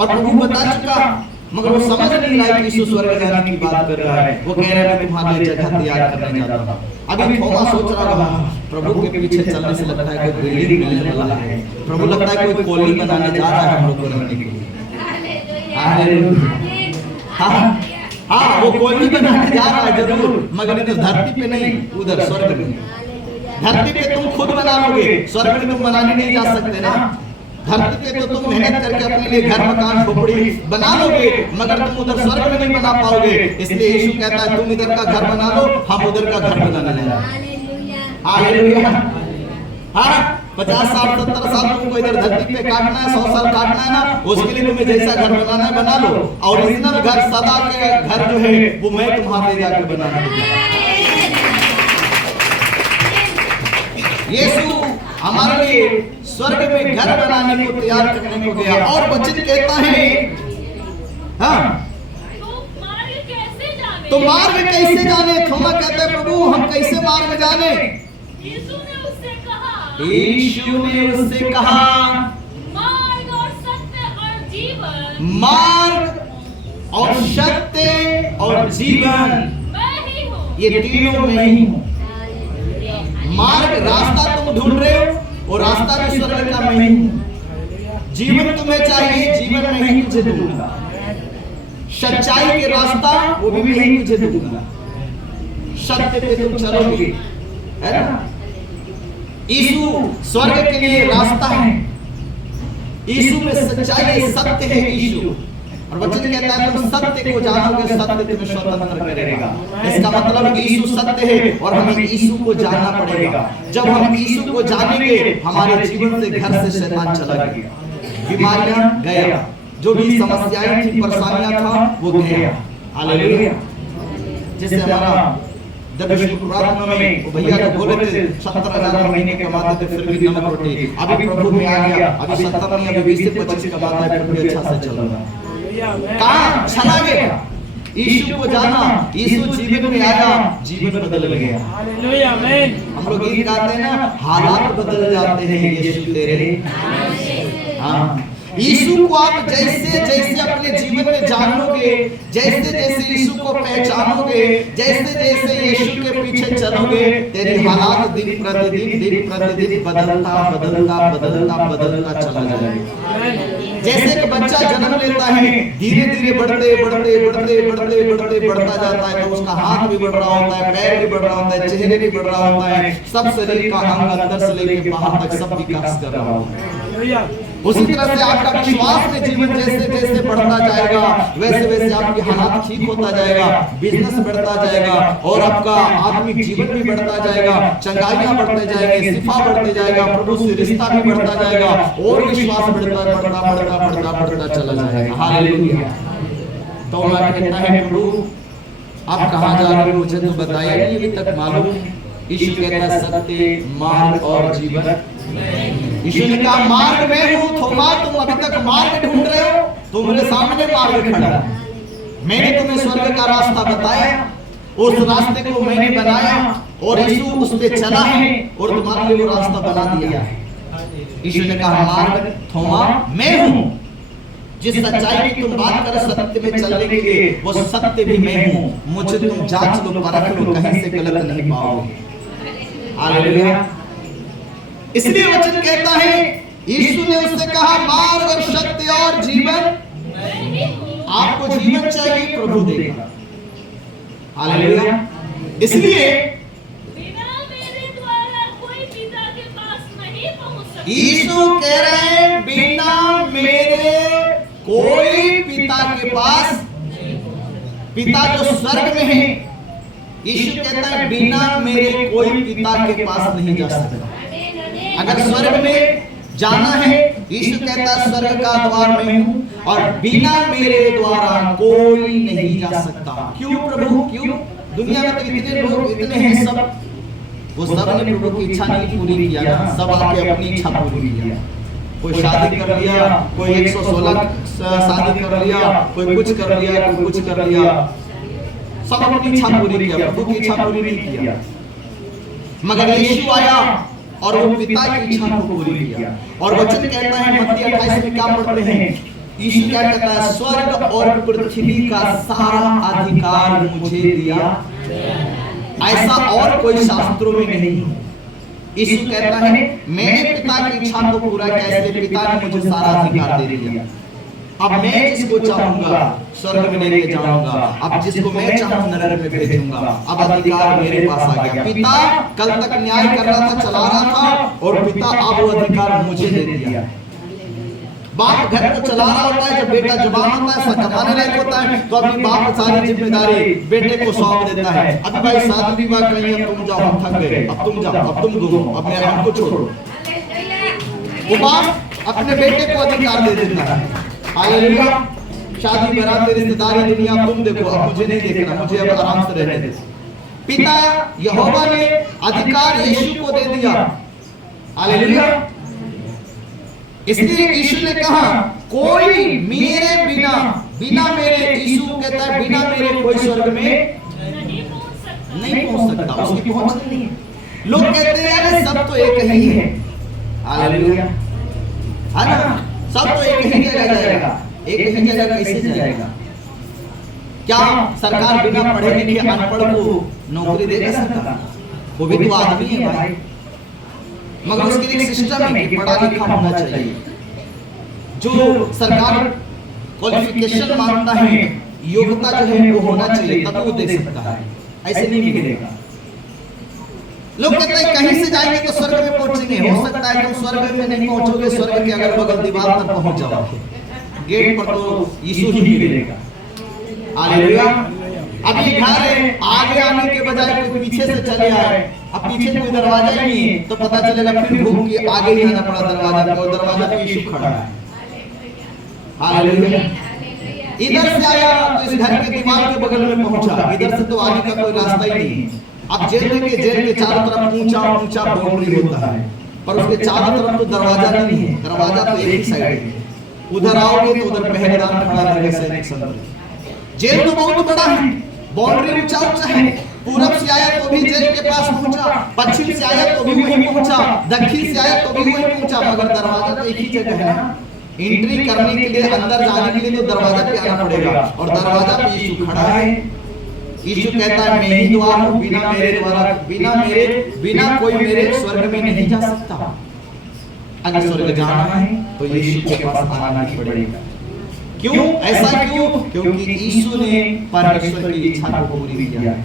और प्रभु बता चुका मगर वो समझ नहीं रहा कि यीशु स्वर्ग जाने की बात कर रहा है। वो कह रहा है मैं तुम्हारे लिए जगह तैयार करने जाता हूँ। अभी थोमा सोच रहा होगा प्रभु के पीछे चलने से लगता है कोई बिल्डिंग मिलने वाला है, प्रभु लगता है कोई कॉलोनी बनाने जा रहा है हम लोग को रहने के लिए। हाँ हाँ, वो कॉलोनी बनाने जा रहा है जरूर, मगर इधर धरती पे नहीं, उधर स्वर्ग में। धरती पे तुम खुद बना लोगे, स्वर्ग में तुम बनाने नहीं जा सकते ना। धरती पे तो तुम मेहनत करके अपने लिए घर मकान झोपड़ी बना लोगे, मगर तुम उधर स्वर्ग में नहीं बना पाओगे। इसलिए यीशु कहता है तुम इधर का घर बना लो, हम उधर का घर बनाने लगे। हालेलुया। हाँ, 50 साल 70 साल तुमको इधर धरती पे काटना है, 100 साल काटना है ना, उसके लिए तुम्हें जैसा घर बनाना है बना लो। और ओरिजिनल घर सदा के घर जो है वो मैं तुम्हारे ले जाकर बना दूंगा। यीशु हमारे लिए स्वर्ग में घर बनाने को तैयार करने को गया। और वचन कहता है हाँ, तो मार्ग कैसे जाने? थोमा कहता है प्रभु हम कैसे मार्ग जाने? यीशु ने उससे कहा मार्ग और सत्य और जीवन, मार्ग और सत्य और जीवन मैं ही हूँ। ये तीनों में ही हूँ। मार्ग रास्ता तुम ढूंढ रहे हो, वो रास्ता भी स्वर्ग का मैं ही हूँ। जीवन तुम्हें चाहिए, जीवन मैं ही तुझे दूंगा। सच्चाई के रास्ता वो भी मैं ही तुझे दूंगा। सत्य पे तुम चलोगे, है ना। यीशु स्वर्ग के लिए रास्ता है, यीशु में सच्चाई है, सत्य है यीशु। और वचन कहता है तुम सत्य को जानोगे, सत्य तुम्हें स्वतंत्र करेगा। इसका मतलब यीशु सत्य है और हमें यीशु को जानना पड़ेगा। जब हम यीशु को जानेंगे हमारे जीवन से घर से शैतान चला गया, बीमारियां गया, जो भी समस्याएं थी, परेशानियां था, वो गया। हालेलुया। जैसे हमारा दर्शन प्रार्थना में वो भैया तो बोले थे 70,000 महीने कमाते थे फिर भी नमक रोटी, अभी प्रभु में आ गया, अभी 70 नहीं, अभी 20 से 25 कमाता है, फिर भी अच्छा से चल रहा है। कहाँ चला गया? यीशु को जाना, यीशु जीवन में आया, जीवन बदल गया। हालेलुया, आमीन। हम लोग गीत गाते हैं ना, हालात बदल जाते हैं यीशु तेरे। हाँ, यीशु को आप जैसे जैसे अपने जीवन में जानोगे, जैसे जैसे यीशु को पहचानोगे, जैसे जैसे यीशु के पीछे चलोगे, तेरी हालात दिन प्रतिदिन बदलता बदलता बदलता बदलता चला जाएगा। जैसे कि बच्चा जन्म लेता है, धीरे धीरे बढ़ते बढ़ते बढ़ते बढ़ते बढ़ते बढ़ता जाता है, तो उसका हाथ भी बढ़ रहा होता है, पैर भी बढ़ रहा होता है, चेहरे भी बढ़ रहा होता है, सब शरीर का अंग अंदर से लेकर बाहर तक सब विकास कर रहा होता है। उसी तरह से आपका विश्वास में जीवन जैसे जैसे बढ़ता जाएगा, वैसे वैसे आपकी हालात ठीक होता जाएगा, बिजनेस बढ़ता जाएगा और आपका आत्मिक जीवन भी बढ़ता जाएगा, चंगाइयां बढ़ते जाएंगे, शिफा बढ़ते जाएगा, प्रभु से रिश्ता भी बढ़ता जाएगा और विश्वास बढ़ता बढ़ता बढ़ता बढ़ता बढ़ता चला जाएगा। हालेलुया। तो मैं कहता है प्रभु आप कहाँ जा रहे हो, मुझे तो बताया नहीं अभी तक मालूम। यीशु कहता है सत्य, मार्ग और जीवन। यीशु ने कहा मार्ग मैं हूँ, थोमा तुम अभी तक मार्ग ढूंढ रहे हो, तुम्हारे सामने मार्ग खड़ा है। मैंने तुम्हें स्वर्ग का रास्ता बताया, उस रास्ते को मैंने बनाया और यीशु उस पे चला है और तुम्हारे लिए वो रास्ता बना दिया है। यीशु ने कहा मार्ग थोमा मैं हूँ, जिस सच्चाई की तुम बात कर सत्य में चलने के लिए वो सत्य भी मैं हूँ, मुझे तुम जांच लो परख लो, कहीं से गलत नहीं पाओगे। हालेलुया। इसलिए वचन कहता है यीशु ने उससे कहा मार्ग और सत्य और जीवन, आपको जीवन चाहिए प्रभु देगा। हालेलुया। इसलिए बिना मेरे द्वारा कोई पिता के पास नहीं पहुंच सकता। यीशु कह रहे हैं बिना मेरे कोई पिता के पास, पिता जो स्वर्ग में है, यीशु कहता है बिना मेरे कोई पिता के पास नहीं जा सकता। अगर स्वर्ग में जाना है, यीशु कहता है स्वर्ग का द्वार मैं हूँ और बिना मेरे द्वारा कोई नहीं जा सकता। क्यों प्रभु, क्यों? दुनिया में तो इतने लोग इतने हैं, सब वो सब ने प्रभु की इच्छा नहीं पूरी किया ना, सब आके अपनी इच्छा पूरी किया। कोई शादी कर लिया, कोई 116 शादी कर लिया, कोई कुछ कर लिया, कोई कुछ कर लिया, सब अपनी इच्छा पूरी किया, प्रभु की इच्छा पूरी नहीं किया। मगर यीशु आया और वो पिता की इच्छा को पूरी किया। और वचन कहता है मत्ती 28 में क्या पढ़ते हैं, यीशु क्या कहता है, स्वर्ग और पृथ्वी का सारा अधिकार मुझे दिया, ऐसा और कोई शास्त्रों में नहीं। यीशु कहता है मैंने पिता की इच्छा को पूरा किया, इसलिए पिता ने मुझे सारा अधिकार दे दिया। अब मैं जिसको चाहूंगा स्वर्ग में लेके जाऊंगा, अब जिसको मैं चाहूं नरक में भेजूंगा। अब अधिकार मेरे पास आ गया। पिता कल तक न्याय कर रहा था, चला रहा था, और पिता अब वो अधिकार मुझे दे दिया। बाप घर को चला रहा होता है, जब बेटा जवान होता है, कमाने लायक होता है, तो अपनी बाप सारी जिम्मेदारी बेटे को सौंप देता है। अभी भाई शादी विवाह कहीं, अब तुम जाओ, हम थक गए, अब तुम जाओ, अब तुम घूमो, अब मैं हमको छोड़ो। वो बाप अपने बेटे को अधिकार दे देता है। हालेलुया। शादी बारात रिश्तेदारी दुनिया तुम देखो, अब मुझे नहीं देखना, मुझे अब आराम से रहने दे। पिता यहोवा ने अधिकार यीशु को दे दिया। हालेलुया। इसलिए यीशु ने कहा कोई मेरे बिना, बिना मेरे, यीशु कहता है बिना मेरे कोई स्वर्ग में नहीं पहुंच सकता, उसकी पहुंच नहीं है। लोग कहते हैं अरे सब तो एक ही है। हालेलुया। है ना, सब तो एक ही जगह जाएगा, एक ही जगह कैसे जाएगा? क्या सरकार बिना पढ़े लिखे अनपढ़ को नौकरी देगा सरकार? वो भी तो आदमी है भाई, मगर उसके लिए सिस्टम है कि पढ़ा लिखा होना चाहिए। जो सरकार क्वालिफिकेशन मांगता है, योग्यता जो है वो होना चाहिए, तब वो दे सकता है, ऐसे नहीं मिलेगा। लोग कहते हैं कहीं से जाएंगे तो स्वर्ग में पहुंचेंगे। हो सकता है तुम स्वर्ग में नहीं पहुंचोगे, स्वर्ग के अगल बगल दीवार पर पहुंच जाओगे, गेट पर तो यीशु ही मिलेगा। हालेलुया। अब ये घर है, आगे आने के बजाय कोई पीछे से चले आए, अब पीछे कोई दरवाजा ही नहीं है तो पता चलेगा फिर घूम के आगे ही आना पड़ा दरवाजा पे, और दरवाजा पे यीशु खड़ा है। हालेलुया। इधर से आया तो इस घर के दीवार के बगल में पहुंचा, इधर से तो आने का कोई रास्ता ही नहीं है। अब जेल के चारों तरफ ऊंचा ऊंचा बाउंड्री होता है, पर उसके चारों तरफ तो दरवाजा नहीं है, दरवाजा तो एक ही साइड है। उधर आओगे तो उधर पहरेदार खड़ा रहेगा, सैनिक संतरी। जेल तो बहुत बड़ा है, बाउंड्री ऊंचा ऊंचा है। पूरब से आया तो भी जेल के पास पहुंचा, पश्चिम से आया तो भी वहीं पहुंचा, दक्षिण से आया तो भी वहीं पहुंचा, मगर दरवाजा तो एक ही जगह है ना। एंट्री करने के लिए, अंदर जाने के लिए तो दरवाजा पे आना पड़ेगा, और दरवाजा पे यीशु खड़ा है। यीशु कहता है मैं ही द्वार हूं, बिना कोई मेरे स्वर्ग में नहीं जा सकता। अगर स्वर्ग जाना है तो यीशु के पास आना ही पड़ेगा। क्यों? ऐसा क्यों? क्योंकि यीशु ने परमेश्वर की इच्छा को पूरी किया है,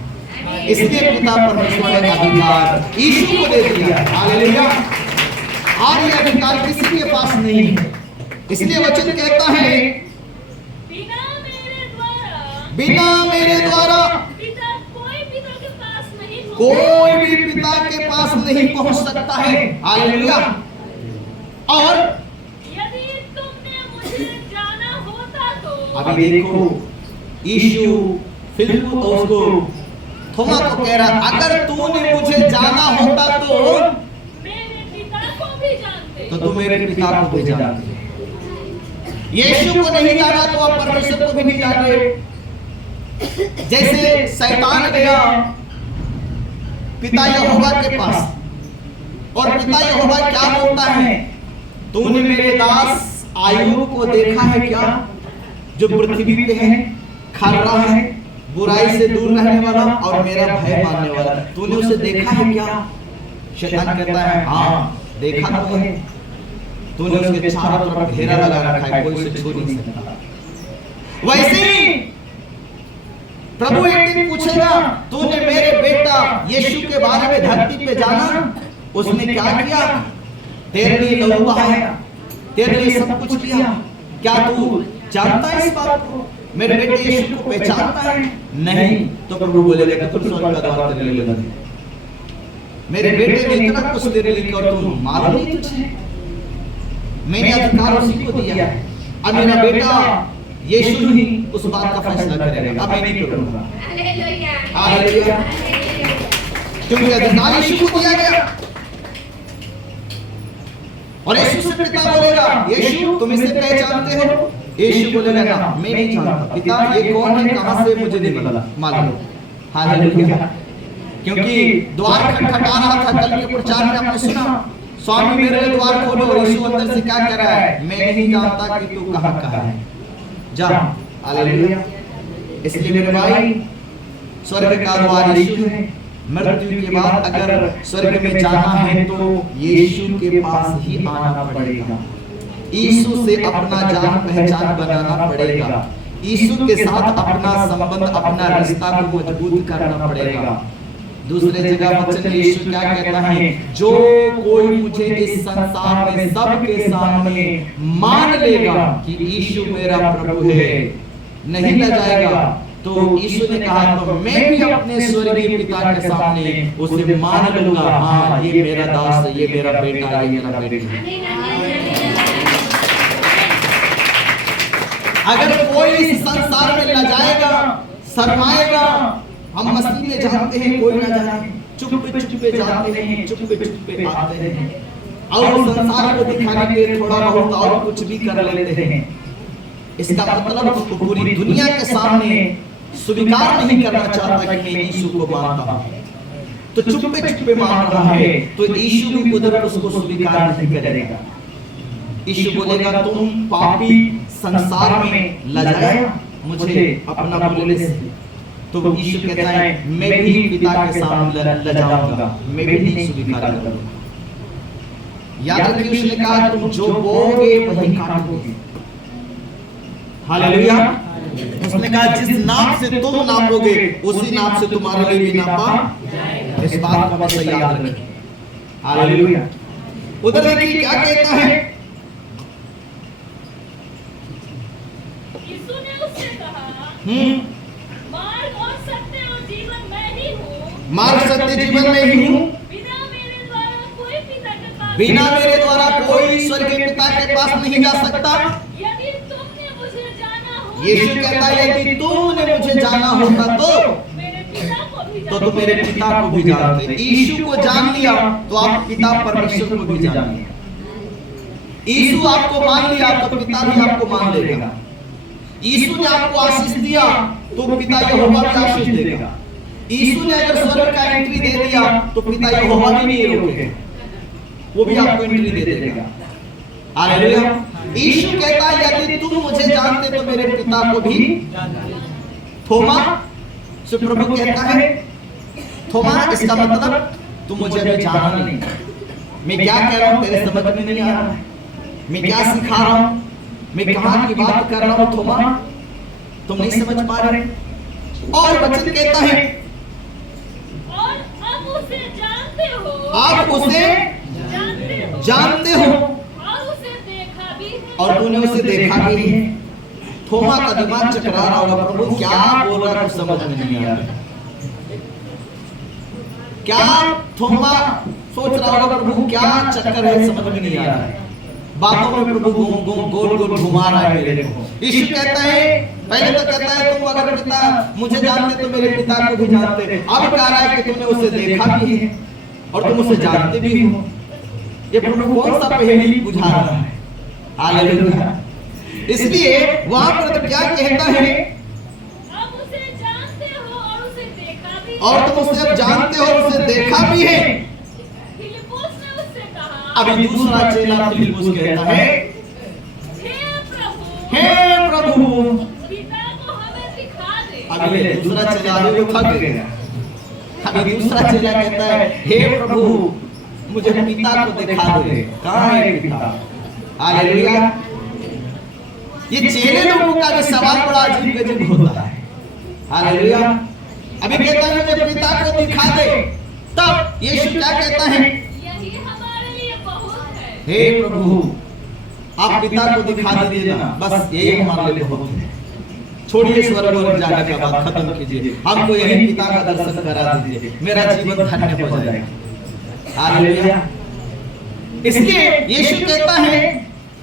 इसलिए पिता परमेश्वर ने अधिकार यीशु को दे दिया। हालेलुया। और ये अधिकार किसी के पास नहीं है, इसलिए वचन कहता है बिना मेरे द्वारा कोई भी पिता के पास नहीं पहुंच सकता है। हालेलुया। और यदि तुमने मुझे जाना होता तो अभी देखो यीशु फिलिप उसको थोमा को कह रहा, अगर तूने मुझे जाना होता तो मेरे पिता को भी जानते, तो तुम मेरे पिता को भी जानते। यीशु को नहीं जाना तो आप परमेश्वर को भी नहीं जान रहे। जैसे शैतान गया पिता यहोवा के पास, और पिता यहोवा क्या बोलता है, तूने मेरे दास आयु को देखा है क्या, जो पृथ्वी पे है, खरा है, बुराई से दूर रहने वाला और मेरा भय मानने वाला, तूने उसे देखा है क्या? शैतान कहता है हाँ देखा तो है, तूने उसके चारों तरफ घेरा लगा रखा है, कोई उसे छू नहीं सकता। वैसे ही प्रभु एक दिन पूछेगा, तूने मेरे बेटा यीशु के बारे में धरती पे जाना, उसने क्या किया? तेरे लिए लहू बहाया, तेरे लिए सब कुछ किया, क्या तू जानता है इस बात को? मेरे बेटे यीशु को पहचानता है? नहीं। तो प्रभु बोलेगा तुम स्वर्ग का द्वार तेरे लिए बंद है। मेरे बेटे ने इतना कुछ तेरे लिए किया, तुम मालूम नहीं तुझे? मैंने अधिकार उसी को दिया है। अब मेरा बेटा यीशु ही उस बात का फैसला करेगा, अब मैं नहीं करूंगा। हालेलुया। क्योंकि अधिकार यीशु को दिया गया। और यीशु से पिता बोलेगा, यीशु तुम इसे पहचानते हो? यीशु बोलेगा ना मैं नहीं जानता। पिता ये कौन है, कहां से, मुझे नहीं मालूम। हालेलुया। क्योंकि द्वार खटखटा रहा था, कल के प्रचार में आपने सुना, स्वामी मेरे लिए द्वार खोलो, और यीशु अंदर से क्या कह रहा है, मैं नहीं जानता कि तू कहां का है, जा। हालेलुया। इसलिए मेरे भाई स्वर्ग का द्वार यीशु है। मृत्यु के बाद अगर स्वर्ग में जाना है तो यीशु के पास ही आना पड़ेगा। यीशु से अपना जान पहचान बनाना पड़ेगा। यीशु के साथ अपना संबंध, अपना रिश्ता को मजबूत करना पड़ेगा। दूसरे जगह वचन यीशु क्या कहता है, जो कोई मुझे इस संसार में सबके सामने मान लेगा कि यीशु मेरा प्रभु है, नहीं ल जाएगा, तो यीशु ने कहा तो मैं भी अपने स्वर्गीय पिता के सामने उसे मान लूंगा, हाँ ये मेरा दास है, ये मेरा बेटा, ये मेरा बेटी है। अगर कोई इस संसार में ल जाएगा, शर्माएगा, हम मसीह में जानते हैं कोई ना जाए, चुपके चुपके जाते हैं, चुपके चुपके आते हैं, और संसार को दिखाने के लिए थोड़ा बहुत और कुछ भी कर लेते हैं। इसका मतलब उसको पूरी दुनिया के सामने स्वीकार नहीं करना चाहता कि मैं यीशु को मानता हूं, तो चुपके चुपके मान रहा है, तो यीशु भी उधर उसको स्वीकार नहीं करेगा। यीशु बोलेगा तुम पापी संसार में लजाया मुझे अपना बोलने से, तो यीशु कहता है मैं भी पिता के सामने लजाऊंगा, मैं भी नहीं स्वीकार करूंगा। याद रखिए उसने कहा तुम जो बोओगे वही काटोगे। हालेलुया। उसने कहा जिस नाप से तुम नापोगे उसी नाप से तुम्हारे लिए भी नापा इस बात को हमेशा याद रखें। हालेलुया। उधर देखिए क्या कहता है, यीशु ने उससे कहा, मार्ग और सत्य और जीवन मैं ही हूँ। मार्ग सत्य जीवन में ही हूँ। बिना मेरे द्वारा कोई पिता के पास बिना मेरे द्वारा कोई ईश्वर के पिता के पास नहीं जा सकता। यदि तुमने मुझे जाना हो, यीशु कहता है यदि तुमने मुझे जाना होता तो मेरे पिता को भी तो तुम मेरे पिता को भी जानते। यीशु को जान लिया तो आप पिता परमेश्वर को भी जान लिया। यीशु आपको मान लिया तो पिता भी आपको मान लेगा। यीशु ने आपको आशीष दिया तो पिता यहोवा भी आशीष देगा। यीशु ने अगर स्वर्ग का एंट्री दे दिया तो पिता यहोवा भी नहीं रोकेगा, वो भी आपको एंट्री दे देगा। हालेलुया। यीशु कहता है यदि तुम मुझे जानते तो मेरे पिता को भी। थोमा से प्रभु कहता है, थोमा इसका मतलब तुम मुझे अभी जाना नहीं। मैं क्या कह रहा हूं तेरे समझ में नहीं आ रहा है, मैं क्या सिखा रहा हूं, मैं कहां की बात कर रहा हूं थोमा, तुम नहीं समझ पा रहे। और वचन कहता है और अब उसे जानते हो, आप उसे जानते हो और उसे देखा भी है। और तूने उसे देखा भी है। थोमा का दिमाग चकरा रहा होगा, प्रभु क्या बोल रहा है कुछ समझ में नहीं आ रहा। क्या थोमा सोच रहा होगा, प्रभु क्या चक्कर है समझ में नहीं आ रहा है। बातों में प्रभु गोल गोल घुमा रहा है मेरे को। यीशु कहता है, पहले तो कहता है तुम अगर पिता मुझे जानते तो मेरे पिता को भी जानते। अब कह रहा है कि तुमने उसे देखा भी है और तुम उसे जानते भी हो। ये प्रभु कौन सा पहेली बुझा रहा है। हालेलुया। इसलिए वहां पर तो क्या कहता है, अब उसे जानते हो और उसे देखा भी है। और तुम उसे अब जानते हो और उसे देखा भी है। फिलिप्पुस ने उससे कहा, अभी दूसरा चेला फिलिप्पुस कहता है, हे प्रभु, पिता को हमें दिखा दे। अभी दूसरा चेला अभी वो थक गया। अभी दूसरा चेला कहता है, हे प्रभु मुझे पिता को दिखा दे। कहाँ है पिता। हालेलुया। ये चेले लोगों का भी सवाल बड़ा अजीब गजब होता है। हालेलुया। अभी कहता है मुझे पिता को दिखा दे, तब यीशु क्या कहता है, यही हमारे लिए बहुत है। हे प्रभु आप पिता को दिखा दीजिए ना, बस यही हमारे लिए बहुत है। छोड़िए स्वर्ग और जाने का बात खत्म कीजिए, हमको यही पिता का दर्शन करा दीजिए, मेरा जीवन धन्य हो जाएगा। हालेलुया। इसलिए यीशु कहता है,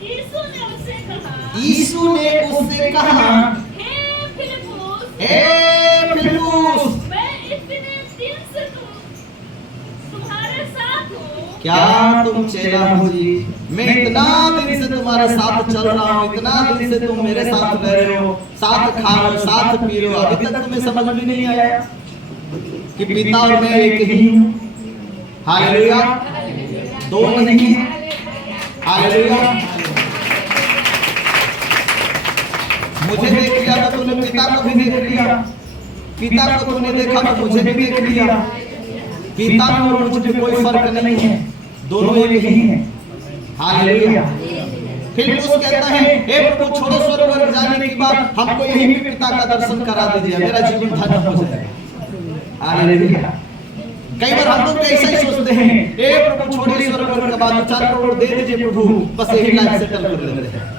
यीशु ने उससे कहा, यीशु ने उससे कहा, हे फिलिप्पुस, मैं इतने दिन से तुम्हारे साथ हूँ। क्या तुम चेला हो जी। मैं इतना दिन से तुम्हारे साथ चल रहा हूँ, इतना दिन से तुम मेरे साथ रह रहे हो, साथ खा रहे हो, साथ पी रहे हो, अभी तक तुम्हें समझ में नहीं आया कि पिता और मैं एक ही हूँ। हालेलुया। दो नहीं है। हालेलुया। मुझे देख लिया तो तूने पिता को भी देख लिया, पिता को तूने देखा तो मुझे भी देख लिया। पिता में और मुझे में कोई फर्क नहीं है, दोनों एक ही हैं। हालेलुया। फिलिप्पुस कहता है, हे प्रभु छोड़ो स्वर्ग जाने की बात, हमको यहीं पे पिता का दर्शन करा दीजिए, मेरा जीवन धन्य हो जाएगा। हालेलुया। कई बार हम लोग ऐसा ही सोचते हैं, हे प्रभु छोड़िए स्वर्ग का बात, 4 करोड़ दे दीजिए प्रभु, बस यही लाइफ सेटल कर लेते हैं।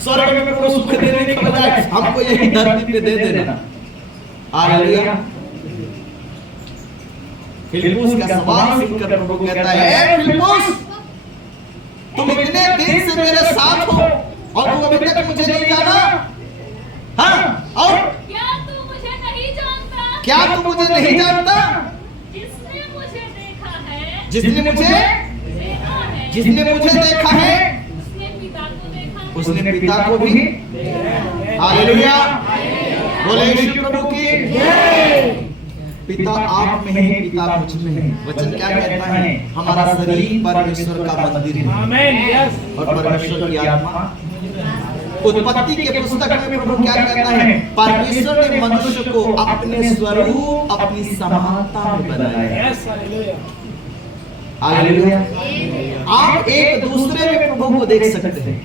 स्वर्ग में प्रभु सुख देने के बजाय हमको यही धरती पे दे देना। हालेलुया। फिलिप्पुस का सवाल सुनकर प्रभु कहता है, फिलिप्पुस तुम इतने दिन से मेरे साथ हो और तुम अभी तक मुझे नहीं जाना। हाँ, और क्या तू मुझे नहीं जानता? क्या तू मुझे नहीं जानता? जिसने मुझे देखा है, जिसने मुझे देखा है, जिसने मुझे देखा है उसने पिता को देखा, उसने पिता को भी। हालेलुया। बोले यीशु प्रभु की जय। पिता आप में है, पिता मुझ में है। वचन क्या कहता है, हमारा शरीर परमेश्वर का मंदिर है आमीन। यस। और परमेश्वर की आत्मा। उत्पत्ति के पुस्तक में प्रभु क्या कहता है, परमेश्वर ने मनुष्य को अपने स्वरूप अपनी समानता में बनाया। यस। हालेलुया। हालेलुया। आप एक दूसरे में प्रभु को देख सकते हैं,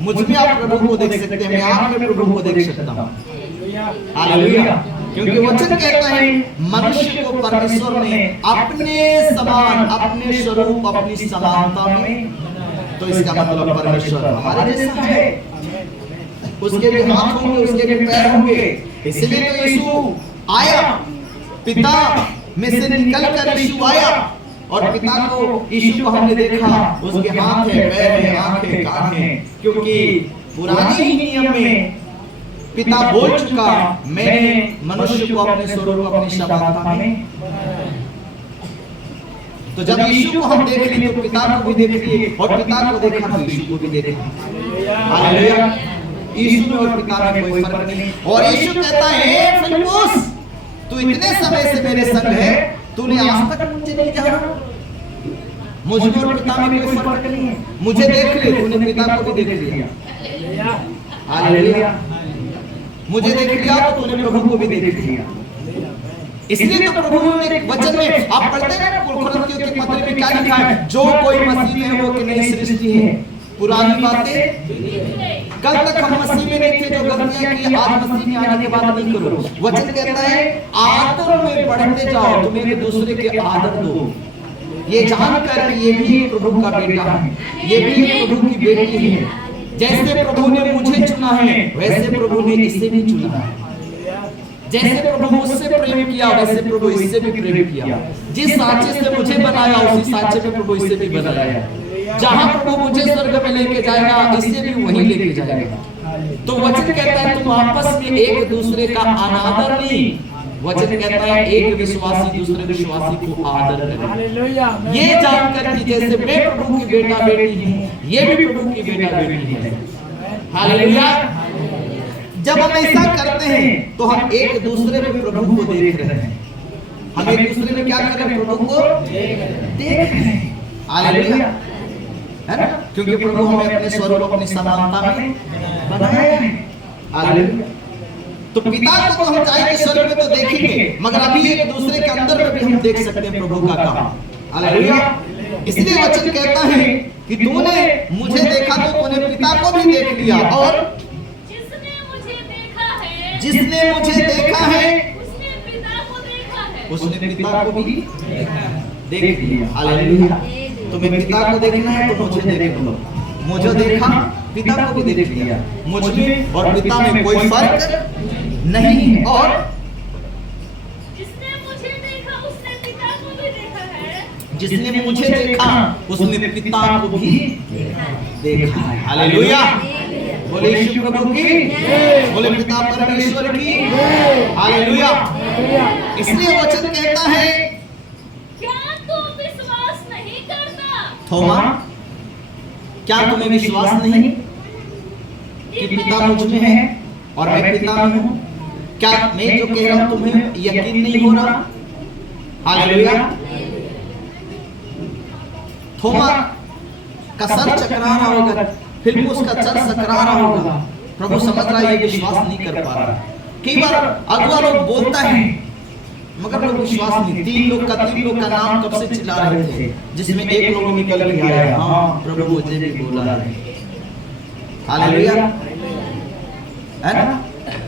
मुझ में आप प्रभु को देख सकते हैं, मैं आप में प्रभु को देख सकता हूँ। हालेलुया। क्योंकि वचन कहता है मनुष्य को परमेश्वर ने अपने समान, अपने स्वरूप, अपनी समानता में, तो इसका मतलब परमेश्वर हमारे जैसा है, उसके भी हाथ होंगे, उसके भी पैर होंगे। इसलिए तो यीशु आया, पिता में से निकल कर यीशु आया, और पिता को, यीशु को हमने देखा, उसके हाथ है, पैर है, आंखें, कान है, क्योंकि पुराने ही नियम में पिता बोल चुका, मैंने मनुष्य को अपने स्वरूप, अपनी समानता में। तो जब यीशु को हम देख लिए तो पिता को भी देख लिए, और पिता को देखा तो यीशु को भी देखा। हालेलुया। यीशु में और पिता में कोई फर्क नहीं। और यीशु कहता है, फिलिप्पुस, तू इतने समय से मेरे संग है, तूने आज तक मुझे नहीं जाना। मुझे और पिता में कोई फर्क नहीं है। मुझे देख ले, तूने पिता को भी देख लिया। हालेलुया। मुझे देख लिया तो तूने प्रभु को भी देख लिया। इसलिए तो प्रभु ने वचन में आप पढ़ते हैं ना, कुरिन्थियों के पत्र में क्या लिखा है, जो कोई मसीह में है वो कि नई सृष्टि है, पुरानी बातें, कल तक हम मसीह में नहीं थे, जो गलतियां की आज मसीह में आने के बाद नहीं करो। वचन कहता है आदर में बढ़ते जाओ, तुम एक दूसरे के आदर दो, ये जानकर कि ये भी प्रभु का बेटा है, ये भी प्रभु की बेटी है। जैसे प्रभु ने मुझे चुना है, वैसे प्रभु ने इसे भी चुना है। जैसे प्रभु मुझसे प्रेम किया, वैसे प्रभु इससे भी प्रेम किया। जिस साँचे से मुझे बनाया, उसी साँचे में प्रभु इसे भी बनाया। जहां प्रभु मुझे स्वर्ग में लेके जाएगा, इसे भी वहीं लेके जाएगा। तो वचन कहता है तुम आपस में एक दूसरे का अनादर नहीं, वचन कहता है एक विश्वासी दूसरे विश्वासी को आदर करे। ये जानकर कि जैसे मैं प्रभु की बेटा बेटी हूँ, ये भी प्रभु की बेटा बेटी है। हालेलुया। जब हम ऐसा करते हैं तो हम एक दूसरे में प्रभु को देख रहे हैं। हम एक दूसरे में क्या कर रहे हैं, प्रभु को देख रहे हैं। हालेलुया, है ना, क्योंकि प्रभु हमें अपने स्वरूप, अपनी समानता में बनाया है। हालेलुया। तो पिता को तो हम चाहेंगे स्वर्ग में तो देखेंगे, मगर अभी एक दूसरे के अंदर में भी हम देख सकते हैं प्रभु का काम। हालेलुया। इसलिए वचन कहता है कि तूने मुझे देखा तो तूने पिता को भी देख लिया, और जिसने मुझे देखा है उसने पिता को देखा है, उसने पिता को भी देख लिया। हालेलुया। तुम्हें पिता को देखना है तो मुझे देख लो। मुझे देखा, पिता को भी देख लिया। मुझ में और पिता में कोई फर्क नहीं है। और जिसने मुझे देखा उसने पिता को भी देखा है, जिसने मुझे देखा उसने पिता को भी देखा है। हालेलुया। बोले यीशु प्रभु की, बोले पिता परमेश्वर की। हालेलुया। इसलिए वचन कहता है, क्या तू विश्वास नहीं करता? थोमा, क्या तुम्हें विश्वास नहीं कि पिता मुझ में है और मैं पिता में हूँ? क्या मैं जो कह रहा हूँ तुम्हें यकीन नहीं हो रहा? हालेलुया। थोमा का सर चकरा रहा होगा, फिलिप्पुस का सर सकरा रहा होगा। प्रभु समझ रहा है ये विश्वास नहीं कर पा रहा। कई बार अगुआ लोग बोलता है मगर लोग विश्वास नहीं। तीन लोग का नाम कब से चिल्ला रहे थे, जिसमें एक लोग निकल के आया, हाँ प्रभु मुझे भी बोला है। हालेलुया, है ना।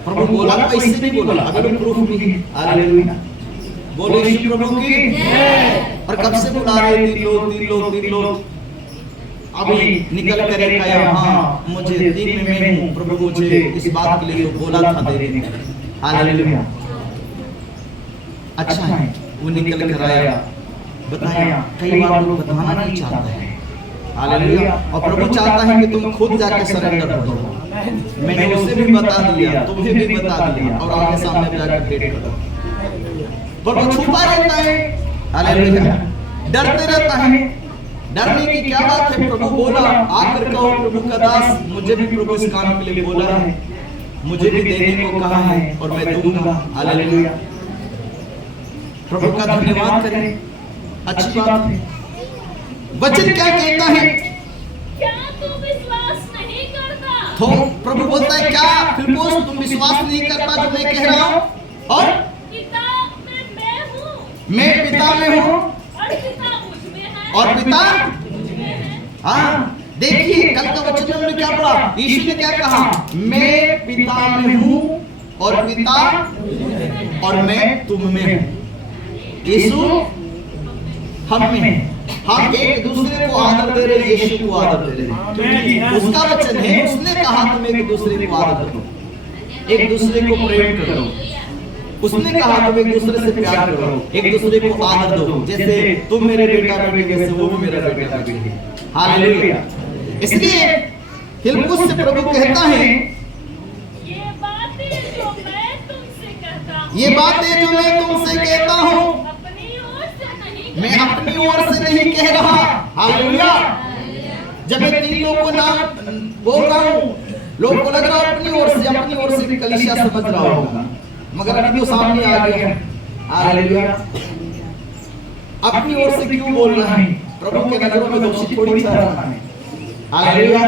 प्रभु बोला तो इससे भी बोला, अगर प्रूफ भी है। हालेलुया। बोलो यीशु प्रभु की। और कब से बुला रहे तीन लोग अभी निकल कर एक आया, हाँ मुझे तीन में मैं हूँ, प्रभु मुझे इस बात के लिए तो बोला था देने। हालेलुया। अच्छा है वो निकल कर आया, बताया। कई बार लोग बताना नहीं चाहते हैं। हालेलुया। और प्रभु चाहता है कि तुम खुद जाके सरेंडर हो जाओ। मैंने उसे भी बता दिया, तुम्हें भी बता दिया, और आगे सामने जाकर भेंट करो। पर वो छुपा रहता है। हालेलुया। डरते रहता है। डरने की क्या बात है, प्रभु बोला, आकर कहो प्रभु का दास, मुझे भी प्रभु इस काम के लिए बोला है, मुझे भी देने को कहा है और मैं दूंगा। हालेलुया। प्रभु का धन्यवाद करें, अच्छी बात है। वचन क्या कहता है, क्या तू विश्वास नहीं करता? तो प्रभु बोलता है क्या फिलिप्पुस तुम विश्वास नहीं करता जो मैं कह रहा हूँ? और पिता में मैं हूँ, मैं पिता में हूँ और पिता मुझ में है, और पिता मुझ में है। हाँ देखिए कल का वचन में हमने क्या पढ़ा, यीशु ने क्या कहा, मैं पिता में हूँ और पिता और मैं तुम में हूँ। यीशु हम में है। हम एक दूसरे को आदर दे रहे हैं, यीशु को आदर दे रहे हैं। उसका वचन है, उसने कहा तुम एक दूसरे को आदर करो, एक दूसरे को प्रेम करो। उसने कहा तुम एक दूसरे से प्यार करो, एक दूसरे को आदर दो। जैसे तुम मेरे बेटा बेटी, वैसे वो भी मेरा बेटा बेटी है। हालेलुया। इसलिए फिलिप्पुस से प्रभु कहता है, ये बातें जो मैं तुमसे कहता हूँ, ये बातें जो मैं तुमसे कहता हूँ, अपनी ओर से नहीं, मैं अपनी ओर से नहीं कह रहा। हालेलुया। जब मैं 3 लोगों को नाम बोल रहा हूँ, लोगों को लग रहा है अपनी ओर से भी कलीसिया समझ रहा होगा, मगर अभी तो सामने आ गया है। हालेलुया। अपनी ओर से क्यों बोल रहा है? प्रभु के नजरों में दोषी थोड़ी ठहराना है। हालेलुया।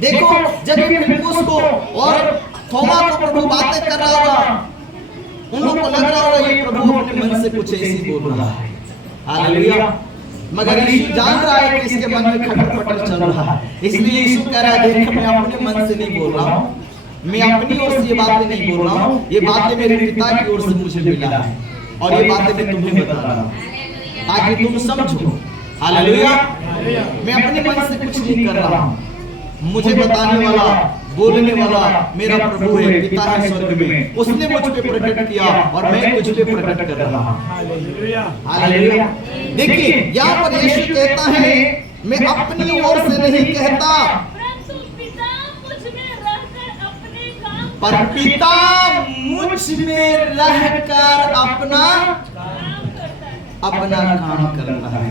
देखो, जब फिलिप्पुस को और थोमा को प्रभु बातें कर रहा होगा, उन लोगों को लग रहा होगा ये प्रभु अपने मन से कुछ ऐसी बोल रहा है। हालेलुया। मगर यीशु जान रहा है कि इसके मन में खटर पटर चल रहा है, इसलिए यीशु कह रहा है, देख मैं अपने मन से नहीं बोल रहा हूँ, मैं अपनी ओर से ये बातें नहीं बोल रहा हूँ, ये बातें मेरे पिता की ओर से मुझे मिला है, और ये बातें मैं तुम्हें बता रहा हूँ ताकि तुम समझो। हालेलुया। मैं अपने मन से कुछ नहीं कर रहा हूँ, मुझे बताने वाला, बोलने वाला मेरा प्रभु है, पिता है स्वर्ग में, उसने मुझ पे प्रकट किया और मैं तुझ पे प्रकट कर रहा हूँ। हालेलुया। देखिए, यहाँ पर यीशु कहता है, मैं अपनी ओर से नहीं कहता, परंतु पिता मुझ में रहकर अपने काम पर पिता मुझ में रहकर अपना काम करता है।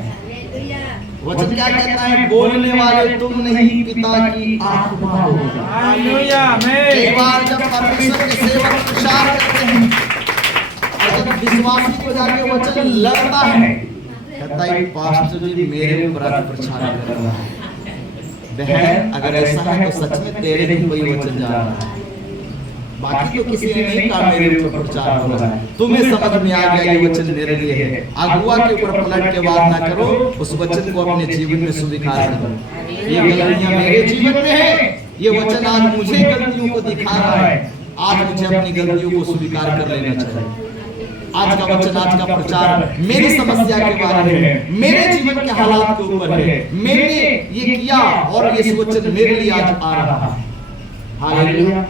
वचन क्या कहता है? बोलने वाले तुम नहीं, पिता की आत्मा होगा। हालेलुया। एक बार जब परमेश्वर के सेवक प्रचार करते हैं और जब विश्वासी को जाके वचन लगता है, कहता है पास्टर जी मेरे ऊपर आके प्रचार कर रहा है। बहन, अगर ऐसा है तो सच में तेरे ही कोई वचन जा रहा है, बाकी तो किसी ने नहीं कहा मेरे ऊपर प्रचार हो रहा है। तुम्हें समझ में आ गया ये वचन मेरे लिए है। अगुआ के ऊपर पलट के बात ना करो, उस वचन को अपने जीवन में स्वीकार करो। ये गलतियां मेरे जीवन में है, ये वचन आज मुझे गलतियों को दिखा रहा है, आज मुझे अपनी गलतियों को स्वीकार कर लेना चाहिए। आज का वचन, आज का प्रचार मेरी समस्या के बारे में है, मेरे जीवन के हालात के ऊपर है, मैंने ये किया और ये वचन मेरे लिए आज आ रहा है। हालेलुया।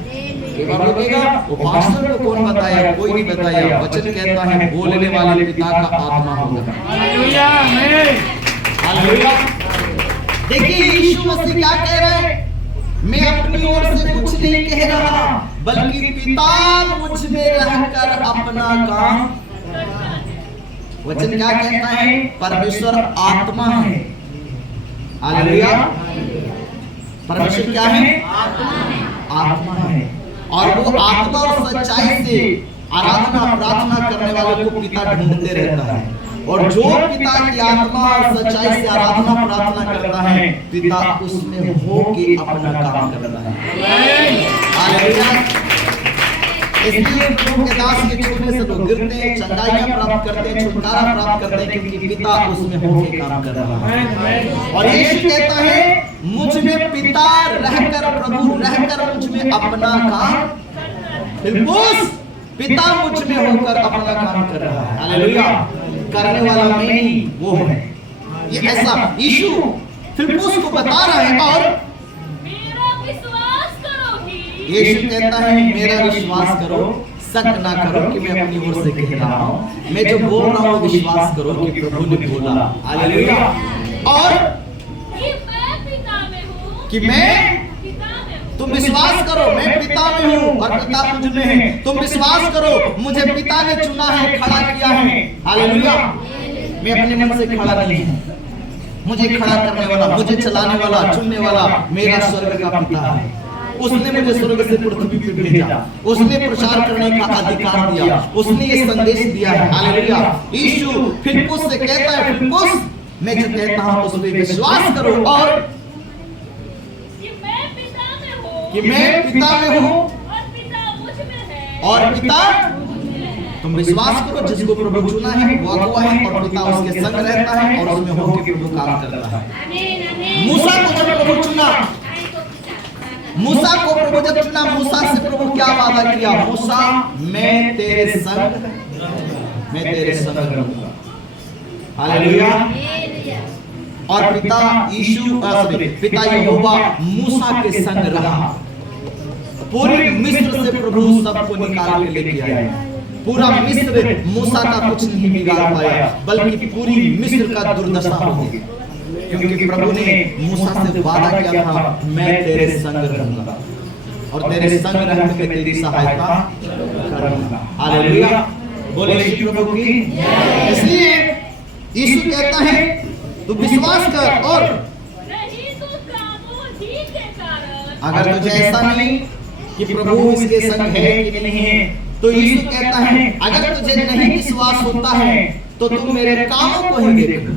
एक बार बोलिएगा, वो पास्टर को कौन बताया? कोई नहीं बताया। वचन कहता है बोलने वाले पिता का आत्मा होगा। हालेलुया। हालेलुया। देखिए यीशु मसीह क्या कह रहे हैं? मैं अपनी ओर से कुछ नहीं कह रहा, बल्कि पिता मुझ में रहकर अपना काम। वचन क्या कहता है? परमेश्वर आत्मा है। हालेलुया। परमेश्वर क्या है? आत्मा है। और वो आत्मा और सच्चाई से आराधना प्रार्थना करने वाले को पिता ढूंढते रहता है, और जो पिता की आत्मा और सच्चाई से आराधना प्रार्थना करता है, पिता उसमें होके अपना काम करता है। हालेलुया। इसलिए प्रभु के दास के छूने से लोग गिरते हैं, चंगाइयां प्राप्त करते हैं, छुटकारा प्राप्त करते हैं, क्योंकि पिता उसमें होके काम कर रहा है। और यीशु कहता है मुझ में पिता रहकर, प्रभु रहकर मुझ में अपना काम। फिलिप्पुस, पिता मुझ में होकर अपना काम कर रहा है। हालेलुया। करने वाला मैं नहीं, वो है। ये ऐसा यीशु फिलिप्पुस को बता रहा है। और मेरा विश्वास करोगी। यीशु कहता है मेरा विश्वास करो, शक ना करो कि मैं अपनी ओर से कह रहा हूँ, मैं जो बोल रहा हूँ विश्वास करो कि प्रभु ने बोला। हालेलुया। और कि मैं, तुम विश्वास करो मैं पिता में हूँ और पिता मुझ में है। तुम विश्वास करो मुझे पिता ने चुना है, खड़ा किया है। हालेलुया। मैं अपने मन से खड़ा नहीं हूँ, मुझे खड़ा करने वाला, मुझे चलाने वाला, चुनने वाला मेरा स्वर्ग का पिता है। उसने मुझे स्वर्ग से पृथ्वी पे भेजा, उसने प्रचार करने का अधिकार दिया, उसने ये संदेश दिया है। हालेलुया। यीशु फिलिप्पुस से कहता है फिलिप्पुस, मैं जो कहता हूँ उस पे विश्वास करो, और कि मैं पिता में हूँ और पिता, तुम विश्वास करो जिसको प्रभु चुना है वो अगुआ है, और पिता उसके संग रहता है और उसमें होकर प्रभु काम करता है। मूसा को जब प्रभु चुना, मूसा को प्रभु जब चुना, मूसा से प्रभु क्या वादा किया? मूसा मैं तेरे संग रहूंगा। हालेलुया। और पिता यहोवा मूसा के संग रहा। पूरी मिस्र से प्रभु सबको निकाल के लेके आया। पूरा मिस्र मूसा का कुछ नहीं बिगाड़ पाया, बल्कि पूरी मिस्र का दुर्दशा हो गई, क्योंकि प्रभु ने मूसा से वादा किया था मैं तेरे संग रहूंगा और तेरे संग रहकर मैं तेरी सहायता करूंगा। हालेलुया। बोले यीशु प्रभु की। इसलिए यीशु कहता है तू विश्वास कर, और नहीं तो कामों ही के कारण अगर तुझे ऐसा नहीं कि प्रभु इसके संग है कि नहीं है, तो यीशु कहता है अगर तुझे नहीं विश्वास होता है तो तुम मेरे कामों को ही देखो।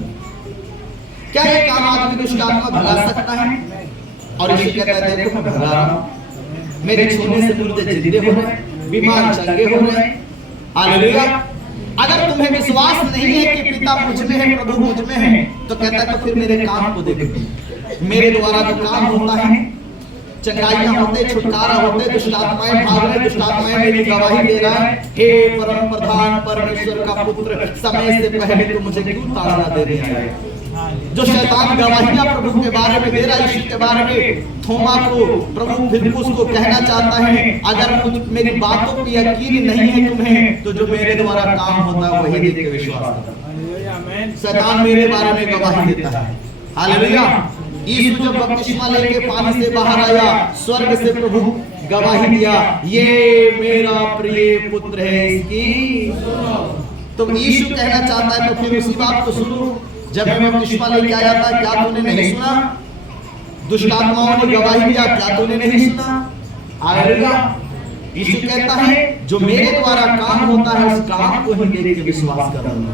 क्या ये काम आदमी दुष्ट आत्मा भगा सकता है? और यीशु कहता है देखो मैं भगा रहा हूं, मेरे छूने से मुर्दे जिंदे हो रहे, बीमार चंगे हो रहे। हालेलुया। अगर तुम्हें विश्वास नहीं है कि पिता मुझ में है, प्रभु मुझ में है, तो कहता है तो फिर मेरे काम को देखो। मेरे द्वारा जो काम होता है, चंगाइयां होते, छुटकारा होते, दुष्ट आत्माएं भाग रहे, दुष्ट आत्माएं मेरी गवाही दे रहा है, हे परम प्रधान परमेश्वर का पुत्र, समय से पहले तो मुझे क्यों ताड़ना दे रहे हैं? जो शैतान गवाहियां प्रभु के बारे में दे रहा है, यीशु के बारे में, थोमा को प्रभु फिलिप्पुस को कहना चाहता है अगर मेरी बातों पर यकीन नहीं है तुम्हें, तो जो मेरे द्वारा काम होता है वही देख के विश्वास करो। शैतान मेरे बारे में गवाही देता है। हालेलुया। यीशु जब बपतिस्मा लेके पानी से बाहर आया, स्वर्ग से प्रभु गवाही दिया ये मेरा प्रिय पुत्र है, इसकी। तो यीशु कहना चाहता है तो फिर उसी बात को सुनो। जब मैं बपतिस्मा लेके आया था, क्या तूने नहीं सुना? दुष्ट आत्माओं ने गवाही दिया, क्या तूने नहीं सुना? हालेलुया। यीशु कहता है जो मेरे द्वारा काम होता है उस काम को ही देख के विश्वास कर लो,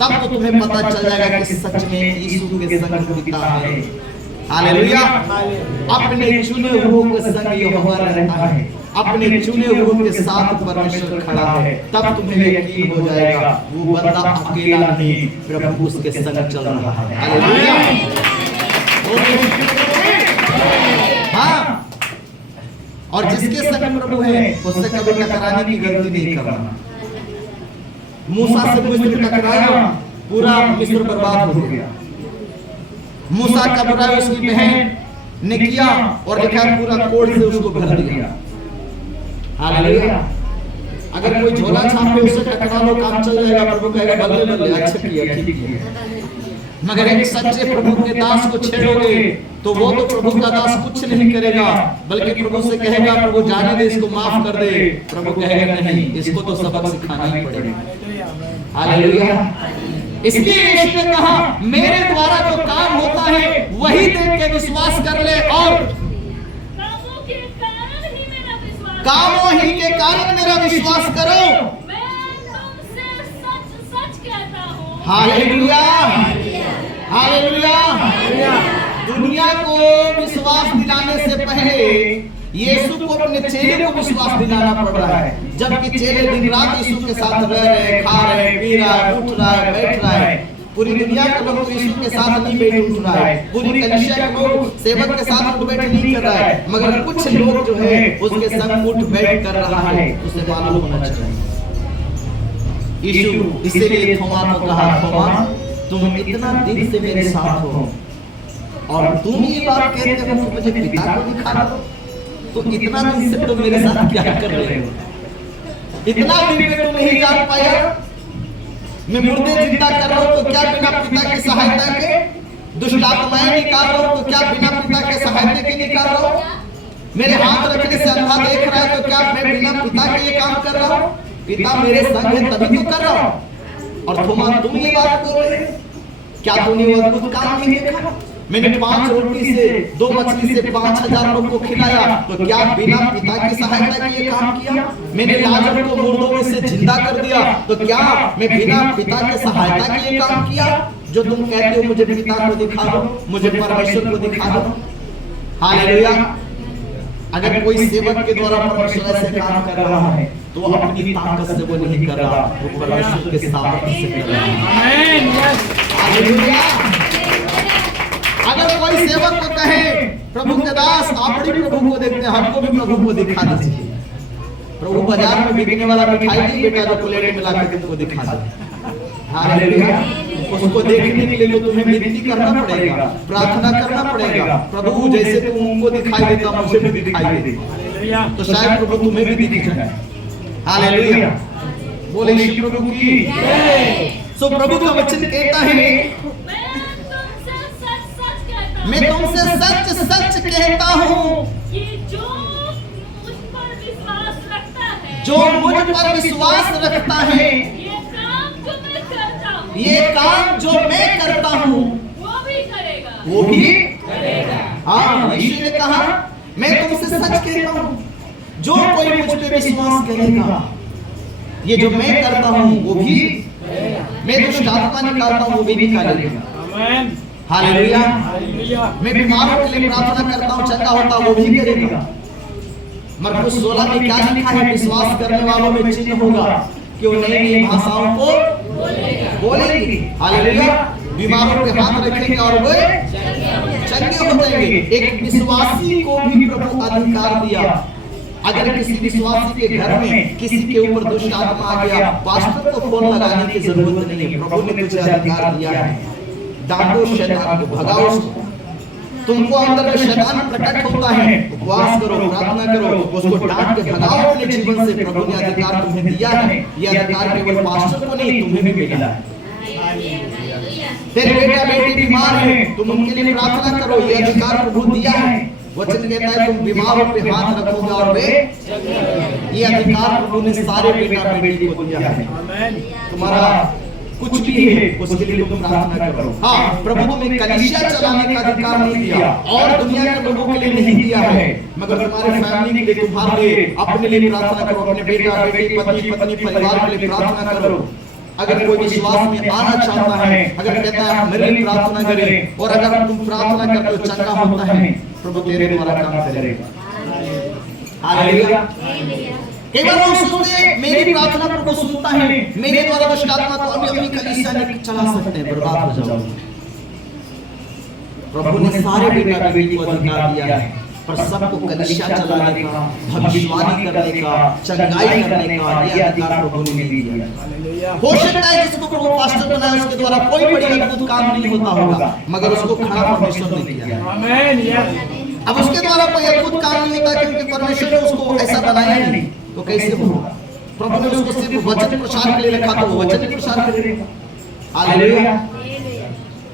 तब तो तुम्हें पता चल जाएगा कि सच में यीशु के संग पिता है। हालेलुया। अपने चुने हुओं के संग यहोवा रहता है, अपने चुने हुओं के साथ परमेश्वर खड़ा है, तब तुम्हें यकीन हो जाएगा वो बंदा अकेला नहीं, प्रभु उसके संग चल रहा है। हालेलुया। हाँ, और जिसके संग प्रभु है उससे कभी टकराने की गलती नहीं करना। मूसा से मिस्र टकराया, पूरा मिस्र बर्बाद हो गया। मूसा का बुराई उसकी बहन ने किया और देखा पूरा कोड़ से उसको भर दिया। हालेलुया। अगर कोई झोला छाप के उससे टकरा लो, काम चल जाएगा, प्रभु कहेगा बल्ले बल्ले, अच्छा किया, ठीक किया। मगर एक सच्चे प्रभु के दास को छेड़ोगे तो वो तो प्रभु का दास कुछ नहीं करेगा, बल्कि प्रभु से कहेगा प्रभु जाने दे, इसको माफ कर दे। प्रभु कहेगा नहीं, इसको तो सबक सिखाना ही पड़ेगा। हालेलुया। इसलिए यीशु ने कहा मेरे द्वारा जो काम होता है वही देख के विश्वास कर ले, और कामों के कारण ही मेरा विश्वास, कामों ही के कारण मेरा विश्वास करो। मैं तुमसे सच सच कहता हूँ। हालेलुया। हालेलुया। दुनिया को विश्वास दिलाने से पहले यीशु को अपने चेले को विश्वास दिलाना पड़ रहा है, जबकि चेले दिन रात यीशु के साथ रह रहे, खा रहे, पी रहा है, उठ रहा है, बैठ रहा है। पूरी दुनिया के लोग तो यीशु के साथ नहीं बैठ उठ रहा है, पूरी कलीसिया के लोग सेवक के साथ उठ बैठ नहीं कर रहा है, मगर कुछ लोग जो है उसके संग उठ बैठ कर रहा है। उसे मालूम होना चाहिए। यीशु इसीलिए थोमा को कहा थोमा तुम इतना दिन से मेरे साथ हो और तुम ये बात कहते हो कि मुझे पिता को दिखा दो, तो इतना दिन से तुम मेरे साथ क्या कर रहे हो? इतना दिन में तुम नहीं जान पाया? मैं मुर्दे जिंदा कर रहा हूं तो क्या बिना पिता की सहायता के? दुष्ट आत्माएं निकाल रहा हूं तो क्या बिना पिता के सहायता के निकाल रहा हूं? मेरे हाथ रखने से अंधा देख रहा है तो क्या मैं बिना पिता के ये काम कर रहा हूं? पिता मेरे संग है तभी तो कर रहा हूं। और थोमा तुम ये बात बोल रहे हो, क्या तूने वो अद्भुत काम नहीं देखा? मैंने 5 रोटी से 2 मछली से 5000 लोगों को खिलाया, तो क्या बिना पिता की सहायता के ये काम किया? मैंने लाजर को मुर्दों में से जिंदा कर दिया, तो क्या मैं बिना पिता के सहायता के ये काम किया? जो तुम कहते हो मुझे पिता को दिखा दो, मुझे परमेश्वर को दिखा दो। हालेलुया। अगर कोई सेवक के द्वारा परमेश्वर ऐसे काम कर रहा है तो अपनी ताकत से वो नहीं कर रहा, वो परमेश्वर के सामर्थ्य से कर रहा है। आमीन। हालेलुया। अगर कोई सेवक को कहे प्रभु के दास आप बड़ी प्रभु को देखते हैं, हमको भी प्रभु को दिखा दीजिए। प्रभु बाजार में बिकने वाला मिठाई नहीं बेटा जो प्लेट में लाकर तुमको दिखा दे। हालेलुया। उसको देखने के लिए तो तुम्हें विनती करना पड़ेगा, प्रार्थना करना पड़ेगा, प्रभु जैसे तुम उनको दिखाई देता मुझे भी दिखाई दे, तो शायद प्रभु तुम्हें भी दिख जाए। हालेलुया। बोले श्री प्रभु की जय। सो प्रभु का वचन कहता है मैं तुमसे सच सच कहता हूँ कि जो मुझ पर विश्वास रखता है, जो मुझ पर विश्वास रखता है, ये काम जो मैं करता हूँ वो भी करेगा, वो भी करेगा। हाँ, यीशु ने कहा मैं तुमसे सच कहता हूँ जो कोई मुझ पे विश्वास करेगा, ये जो मैं करता हूँ वो भी करेगा। मैं दुष्ट आत्मा निकालता हूँ वो भी करेगा। आमीन। हालेलुया। हालेलुया। मैं बीमारों के लिए प्रार्थना करता हूँ चंगा होता वो भी करेगा। मरकुस 16 में क्या लिखा है? विश्वास करने वालों में चिन्ह होगा कि वो नई नई भाषाओं को बोलेंगे। हालेलुया। बीमारों पे हाथ रखेंगे और वे चंगे हो जाएंगे। एक विश्वासी को भी प्रभु अधिकार दिया। अगर किसी विश्वासी के घर में किसी के ऊपर दुष्ट आत्मा आ गया, पास्टर को फोन लगाने की जरूरत नहीं है, प्रभु ने तुझे अधिकार दिया है। डांटो शैतान को, भगाओ उसको। तुमको अंदर में शैतान प्रकट होता है, उपवास करो, प्रार्थना करो, उसको डांट के भगाओ अपने जीवन से। प्रभु ने अधिकार तुम्हें दिया है। ये अधिकार केवल पास्टर को नहीं तुम्हें भी मिला है। तेरे बेटा बेटी बीमार है, तुम उनके लिए प्रार्थना करो, ये अधिकार प्रभु दिया है। वचन कहता है तुम बीमारों पे हाथ रखोगे और वे, ये अधिकार प्रभु ने सारे बेटा बेटी को दिया है। तुम्हारा कुछ भी है उसके लिए तुम प्रार्थना करो। हाँ, प्रभु तुम्हें कलीसिया चलाने का अधिकार नहीं दिया और दुनिया के लोगों के लिए नहीं दिया है, मगर तुम्हारे फैमिली के लिए, तुम्हारे लिए, अपने लिए प्रार्थना करो, अपने बेटा बेटी पति पत्नी परिवार के लिए प्रार्थना करो। अगर कोई विश्वास में आना चाहता है, अगर कहता है मेरे लिए प्रार्थना करें, और अगर तुम प्रार्थना करते हो चंगा होता है, प्रभु तेरे द्वारा काम करेगा। हालेलुया। कई बार लोग सोचते हैं मेरी प्रार्थना प्रभु सुनता है, मेरे द्वारा दुष्ट आत्मा को अभी अपनी कलीसिया नहीं चला सकते हैं, बर्बाद हो जाओगे। प्रभु ने सारे बेटा बेटी को अधिकार दिया है, पर सबको कलीसिया चलाने का, भविष्यवाणी करने का, चंगाई करने का ये अधिकार प्रभु ने नहीं दिया। हो सकता है जिसको प्रभु पास्टर बनाया उसके द्वारा कोई बड़ी अद्भुत काम नहीं होता होगा, मगर उसको खड़ा परमेश्वर ने किया है। आमीन। अब उसके द्वारा कोई अद्भुत काम नहीं होता क्योंकि परमेश्वर ने उसको ऐसा बनाया नहीं, तो कैसे होगा? प्रभु ने उसको सिर्फ वचन प्रचार के लिए रखा, तो वो वचन प्रचार करेगा। हालेलुया।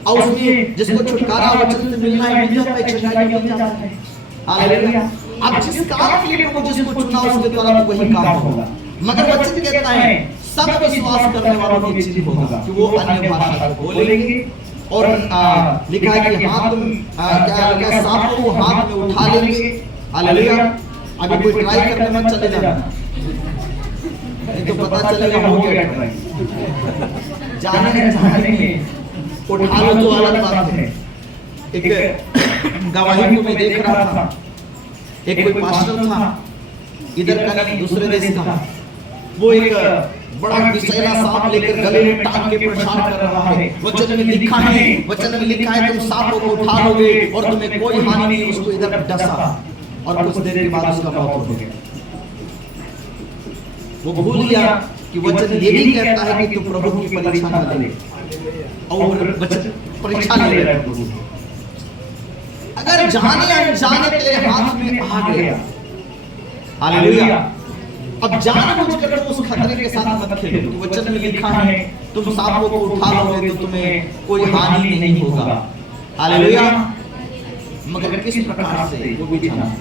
और उसमें जिसको छुटकारा वचन से मिलना है, मिल जाता है, चंगाई मिल जाता है। हालेलुया। अब जिस काम के लिए प्रभु जिसको चुना उसके द्वारा तो वही काम होगा, मगर वचन कहता है सब विश्वास करने वालों की चिन्ह होगा कि वो अन्य भाषा को बोलेंगे। और लिखा है कि हाथ क्या लिखा है, सांपों को हाथ में उठा लेंगे। हालेलुया। अभी कोई ट्राई करने मत चले जाना, नहीं तो पता चलेगा हो गया ट्राई। जाने में उठा लो तो अलग बात है। एक गवाही को मैं देख रहा था, एक कोई पास्टर था इधर का नहीं दूसरे देश का, वो एक बड़ा विषैला सांप लेकर गले में टांग के प्रचार कर रहा है। वचन में लिखा है तुम सांपों को उठा लोगे और तुम्हें कोई हानि नहीं। उसको इधर डसा और कुछ देर के बाद उसका मौत हो गया। वो भूल गया कि वचन ये भी कहता है कि तुम प्रभु की परीक्षा न ले, और वचन परीक्षा ले रहे प्रभु। अगर जाने अनजाने तेरे हाथ में आ गया, हालेलुया, अब जानबूझकर तुम उस खतरे के साथ मत खेलो। तो वचन में लिखा है तुम सांपों को उठा लोगे तो तुम्हें कोई हानि नहीं होगा। हालेलुया। मगर किस प्रकार से वो भी जाना।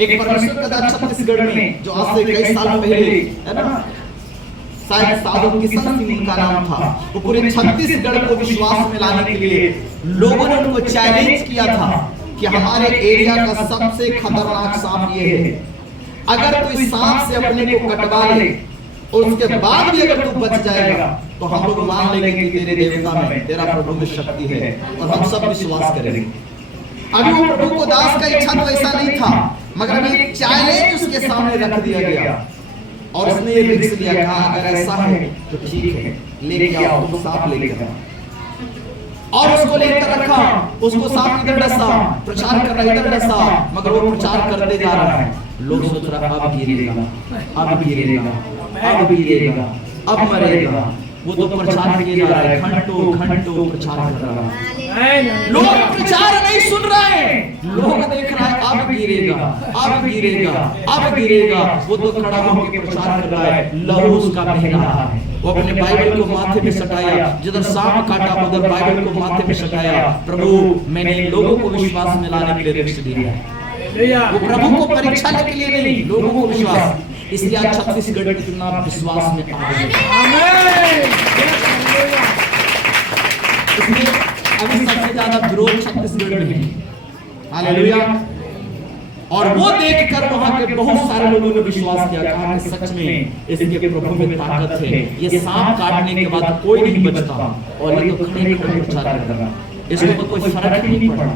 एक परमेश्वर का दास छत्तीसगढ़ में जो आज से कई साल पहले है ना, शायद साधु किशन सिंह उनका नाम था, वो पूरे छत्तीसगढ़ को विश्वास में लाने के लिए लोगों ने उनको चैलेंज किया था कि हमारे एरिया का सबसे खतरनाक सांप ये है, अगर तू इस सांप से अपने को कटवा ले और उसके बाद भी अगर तू बच जाएगा तो हम लोग मान लेंगे कि तेरे देवता में, तेरा प्रभु में शक्ति है और हम सब विश्वास करेंगे। अभी वो प्रभु को दास का इच्छा तो ऐसा नहीं था, मगर अभी एक चैलेंज उसके सामने रख दिया गया और उसने ये रिस्क लिया, कहा अगर ऐसा है तो ठीक है, लेके आओ, तुम सांप लेके आओ। और उसको लेकर रखा, उसको सांप इधर डसा, प्रचार कर रहा इधर डसा, मगर वो प्रचार करते जा रहा है। लोग सोच रहा अब गिरेगा, अब गिरेगा, अब गिरेगा, अब मरेगा। वो तो प्रचार किए जा रहा है, घंटों घंटों प्रचार कर रहा है। लोग प्रचार नहीं सुन रहे हैं, लोग देख रहा है अब गिरेगा, अब गिरेगा, अब गिरेगा। वो तो खड़ा होकर प्रचार कर रहा है, लहू उसका बह रहा है। वो अपने बाइबल को माथे में सटाया, जिधर सांप काटा उधर बाइबल को माथे में सटाया। प्रभु मैंने इन लोगों को विश्वास में लाने के लिए रिस्क दिया है। वो प्रभु को परीक्षा के लिए नहीं, लोगों को विश्वास। इसलिए आज छत्तीसगढ़ कितना विश्वास में आ गए। इसलिए अभी सबसे ज्यादा विरोध छत्तीसगढ़ में है। हालेलुया। और वो देखकर वहां के बहुत सारे लोगों ने विश्वास किया, कहा कि सच में इसके प्रभु में ताकत है, ये सांप काटने के बाद कोई नहीं बचता। और ये तो खड़े खड़े प्रचार कर रहा है, इसको तो कोई फर्क ही नहीं पड़ा।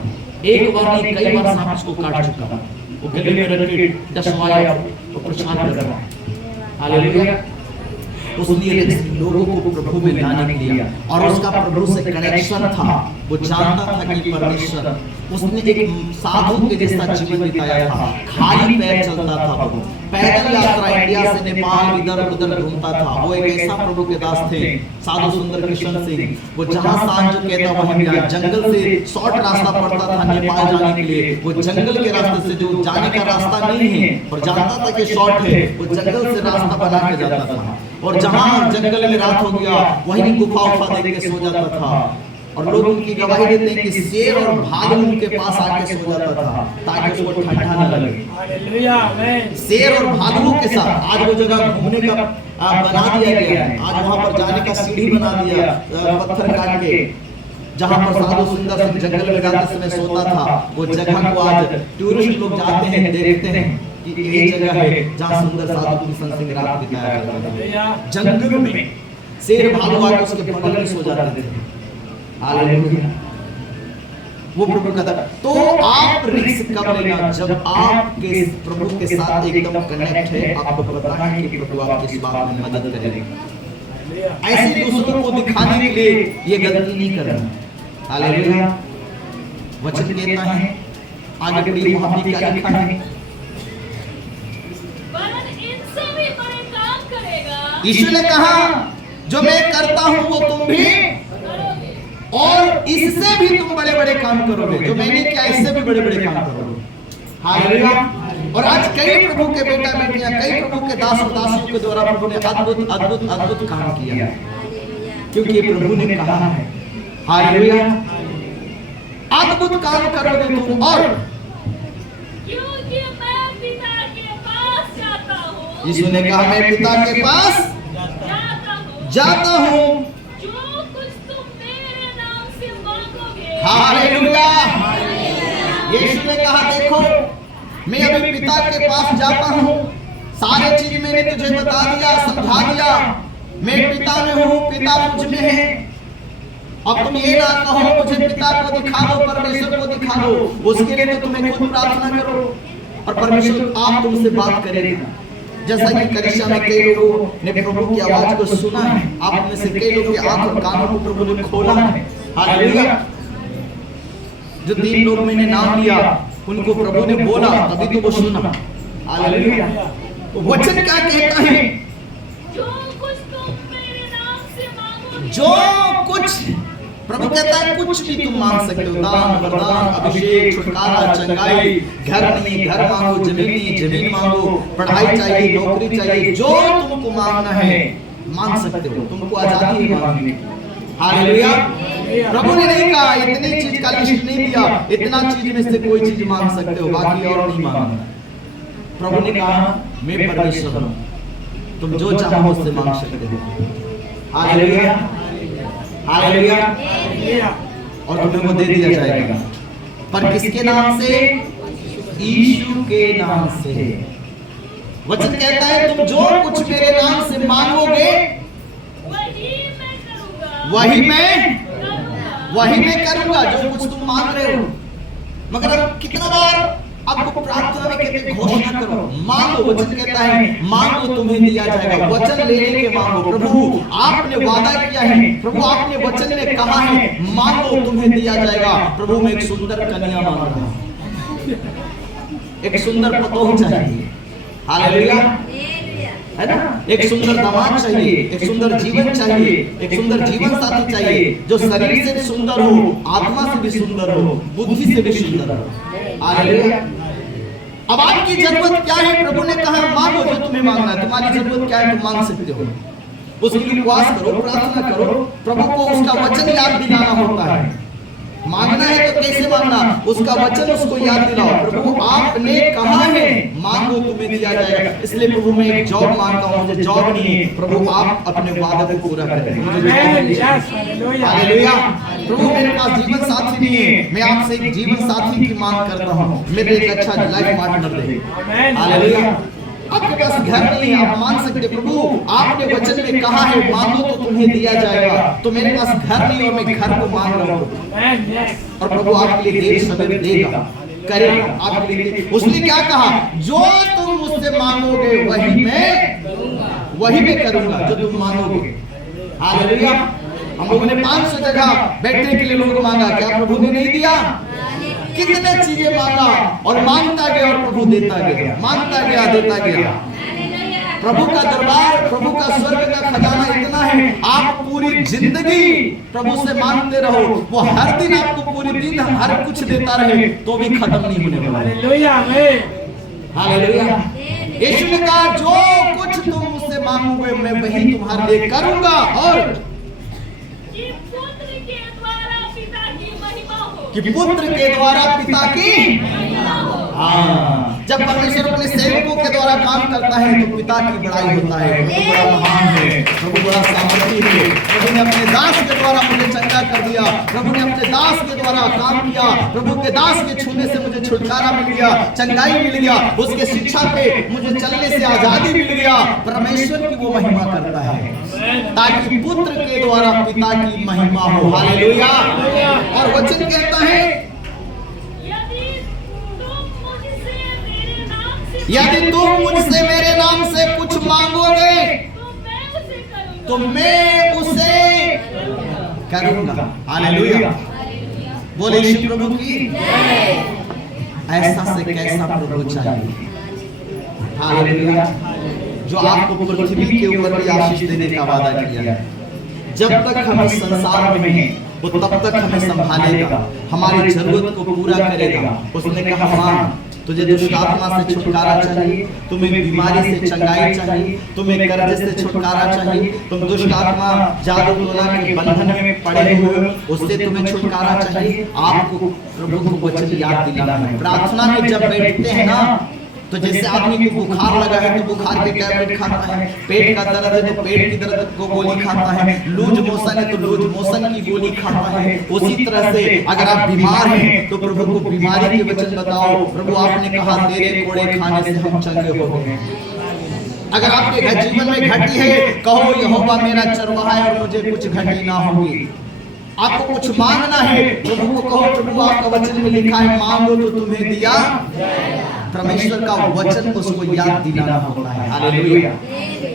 एक बार नहीं कई बार सांप उसको काट चुका, वो गले में रखे डसवाया, वो प्रचार कर रहा है। हालेलुया। उसने लोगों को प्रभु में लाने के लिए, और उसका प्रभु से कनेक्शन था। वो जानता था कि परमेश्वर, उसने एक साधु के जैसा जीवन बिताया था, खाली पैर चलता था। वो पैदल यात्रा इंडिया से नेपाल इधर उधर घूमता था। वो एक ऐसा प्रभु के दास थे, साधु सुंदर किशन सिंह। वो जहां सांझ जो कहता वहीं गया, जंगल से शॉर्ट रास्ता पड़ता था नेपाल जाने के लिए। वो जंगल के रास्ते से जो जाने का रास्ता नहीं है और जानता था कि शॉर्ट है, वो जंगल से रास्ता बना के जाता था। और जहां जंगल में रात हो गया वहीं गुफा उफा देख के सो जाता था। और लोग उनकी गवाही देते हैं कि शेर और भालू उनके पास आके सो जाता था ताकि उसको ठंडा न लगे। हालेलुया आमीन। शेर और भालुओं के साथ आज वो जगह घूमने का बना दिया गया है। आज वहां पर जाने का सीढ़ी बना दिया पत्थर काट के, जहां पर साधु सुंदर सिंह जंगल में जाते समय सोता था। वो जगह को आज टूरिस्ट लोग जाते हैं, देखते हैं कि यही जगह है जहां सुंदर साधु किशन सिंह रात बिताया करता था। जंगल में शेर भालू आके उसके बगल में सो जाते थे। हालेलुया। वो प्रभु का था। तो आप रिस्क कब लेना? जब आपके प्रभु के साथ एकदम कनेक्ट है, आपको पता है कि प्रभु आपकी इस बात में मदद करेगा। ऐसे दूसरों को दिखाने के लिए ये गलती नहीं करना। हालेलुया। वचन कहता है आगे पढ़िए, वहां पे क्या लिखा है? वरन इनसे भी बड़े काम करेगा। यीशु ने कहा जो मैं करता हूं वो तुम भी, करोगे। और इससे भी तुम बड़े बड़े काम करोगे। जो मैंने किया इससे भी बड़े बड़े काम करोगे। हालेलुया। और आज कई प्रभु के बेटा बेटियां, कई प्रभु के दास और दासियों के द्वारा प्रभु ने अद्भुत अद्भुत अद्भुत काम किया, क्योंकि प्रभु ने कहा है। हालेलुया। अद्भुत काम करोगे तुम। और क्योंकि मैं पिता के पास जाता हूँ। यीशु ने कहा मैं पिता के पास जाता हूँ। जो कुछ तुम मेरे नाम से मांगोगे। हालेलुया। यीशु ने कहा देखो मैं अभी पिता के पास जाता हूँ, सारे चीज मैंने तुझे बता दिया, समझा दिया। मैं पिता में हूँ, पिता मुझ में है। अब तुम ये ना कहो मुझे पिता को दिखा दो, परमेश्वर को दिखा दो। उसके लिए तो तुम्हें खुद प्रार्थना करो और परमेश्वर आप तुमसे बात करेगा। जैसा कि कलीसिया में कई लोगों ने प्रभु की आवाज को सुना है, आप में से कई लोगों के आंख और कानों को प्रभु ने खोला है। हालेलुया। जो 3 लोग मैंने नाम लिया उनको प्रभु ने बोला तभी तो वो सुना। हालेलुया। वचन क्या कहता है? जो कुछ तुम मेरे नाम से मांगोगे। जो कुछ प्रभु कहता है कुछ भी तुम मांग सकते हो। दान, वरदान, अभिषेक, छुटकारा, चंगाई, घर नहीं घर मांगो, जमीन नहीं जमीन मांगो, पढ़ाई चाहिए, नौकरी चाहिए, जो तुमको मांगना है मांग सकते हो। तुमको आजादी है मांगने की। हालेलुया। प्रभु ने नहीं कहा इतनी चीज का लिस्ट नहीं दिया, इतना चीज में से कोई चीज मांग सकते हो, बाकी और नहीं मांगना। प्रभु ने कहा मैं परमेश्वर हूं, तुम जो चाहो मुझसे मांग सकते हो। हालेलुया। हालेलुया। और तुम्हें वो दे दिया जाएगा। पर किसके नाम से? यीशु के नाम से। वचन कहता है तुम जो कुछ मेरे नाम से मांगोगे वही मैं करूंगा। जो कुछ तुम मांग रहे हो। मगर अब कितना बार आपको प्रार्थना में कहते घोषणा करो, मांगो, वचन कहता है मांगो तुम्हें दिया जाएगा, वचन लेने के मांगो। प्रभु आपने वादा किया है, प्रभु आपने वचन में कहा है मांगो तुम्हें दिया जाएगा। प्रभु मैं एक सुंदर कन्या मांग रहा हूं, एक सुंदर पतोह चाहिए, हालेलुया, है ना, एक सुंदर दामाद चाहिए, एक सुंदर जीवन चाहिए, एक सुंदर जीवन साथी चाहिए जो शरीर से भी सुंदर हो, आत्मा से भी सुंदर हो, बुद्धि से भी सुंदर हो, हालेलुया। अब आपकी जरूरत क्या है? प्रभु ने कहा मांगो जो तुम्हें मांगना है। तुम्हारी जरूरत क्या है? तुम मांग सकते हो, उसके लिए उपवास करो, प्रार्थना करो, प्रभु को उसका वचन याद दिलाना होता है। मांगना है तो कैसे मांगना? उसका वचन उसको याद दिलाओ। प्रभु आपने कहा है मांगो तुम्हें दिया जाएगा। इसलिए प्रभु मैं एक जॉब मांगता हूँ, मुझे जॉब नहीं है, प्रभु आप अपने वादे को पूरा करें। हालेलुया। प्रभु मेरे पास जीवन साथी नहीं है, मैं आपसे एक जीवन साथी की मांग करता हूँ, मेरे एक अच्छा लाइफ पार्टनर दे। हालेलुया। आपके पास घर नहीं है, आप मांग सकते प्रभु आपने वचन में कहा है मांगो तो तुम्हें दिया जाएगा। तो मेरे पास घर नहीं और मैं घर को मांग रहा हूँ, और प्रभु आपके लिए देर सवेर देगा, करेगा आपके लिए। उसने क्या कहा? जो तुम मुझसे मांगोगे वही मैं करूंगा जो तुम मांगोगे। हालेलुया। हम लोगों ने 500 जगह बैठने के लिए लोगों को मांगा, क्या प्रभु ने नहीं दिया? कितने चीजें मांगा और मांगता गया और प्रभु देता गया, मांगता गया देता गया। प्रभु का दरबार, प्रभु का स्वर्ग का खजाना इतना है, आप पूरी जिंदगी प्रभु से मांगते रहो, वो हर दिन आपको पूरी दिन हर कुछ देता रहे तो भी खत्म नहीं होने वाला। Hallelujah, hallelujah. यीशु ने कहा जो कुछ तुम मुझसे मांगोगे मैं वही तुम्हारे लिए करूंगा, और कि पुत्र के द्वारा पिता की, हाँ, जब परमेश्वर अपने सेवकों के द्वारा काम करता है तो पिता की बड़ाई होता है। प्रभु बड़ा महान है, प्रभु बड़ा सामर्थी है। प्रभु ने अपने दास के द्वारा मुझे चंगा कर दिया, प्रभु ने अपने दास के द्वारा काम किया, प्रभु के दास के छूने से मुझे छुटकारा मिल गया, चंगाई मिल गया, उसके शिक्षा पे मुझे चलने से आजादी मिल गया। परमेश्वर की वो महिमा करता है ताकि पुत्र के द्वारा पिता की महिमा हो। हालेलुया। और वचन कहता है यदि तुम मुझसे मेरे नाम से कुछ मांगोगे तो मैं उसे करूंगा। हालेलुया। बोले यीशु प्रभु की। ऐसा से कैसा प्रभु चाहिए। हालेलुया। जो आपको पृथ्वी के ऊपर भी आशीष देने का वादा किया, जब तक हम इस संसार में हैं वो तब तक हमें संभालेगा, हमारी जरूरत को पूरा करेगा। उसने कहा मांग, तुझे दुष्ट आत्मा से छुटकारा चाहिए, तुम्हें बीमारी से चंगाई चाहिए, तुम्हें कर्ज से छुटकारा चाहिए, तुम दुष्ट आत्मा जादू टोना के बंधन में पड़े हुए उससे तुम्हें छुटकारा चाहिए। आपको प्रभु को वचन याद दिलाना है। प्रार्थना में जब बैठते हैं ना, तो जैसे आदमी को बुखार लगा है तो बुखार के टैबलेट खाता है, पेट का दर्द है तो पेट की दर्द को गोली खाता है, लूज मोशन है तो लूज मोशन की गोली खाता है। उसी तरह से अगर आप बीमार हैं तो प्रभु को बीमारी के वचन बताओ। प्रभु आपने कहा तेरे कोड़े खाने से हम चंगे हो गए। अगर आपके जीवन में घटी है, कहो यहोवा मेरा चरवाहा है और मुझे कुछ घटी ना होगी। आपको कुछ मांगना है, प्रभु को कहो प्रभु आपका वचन में लिखा है मांगो तो तुम्हें दिया। परमेश्वर का वचन उसको याद दिलाना होता है। हालेलुया।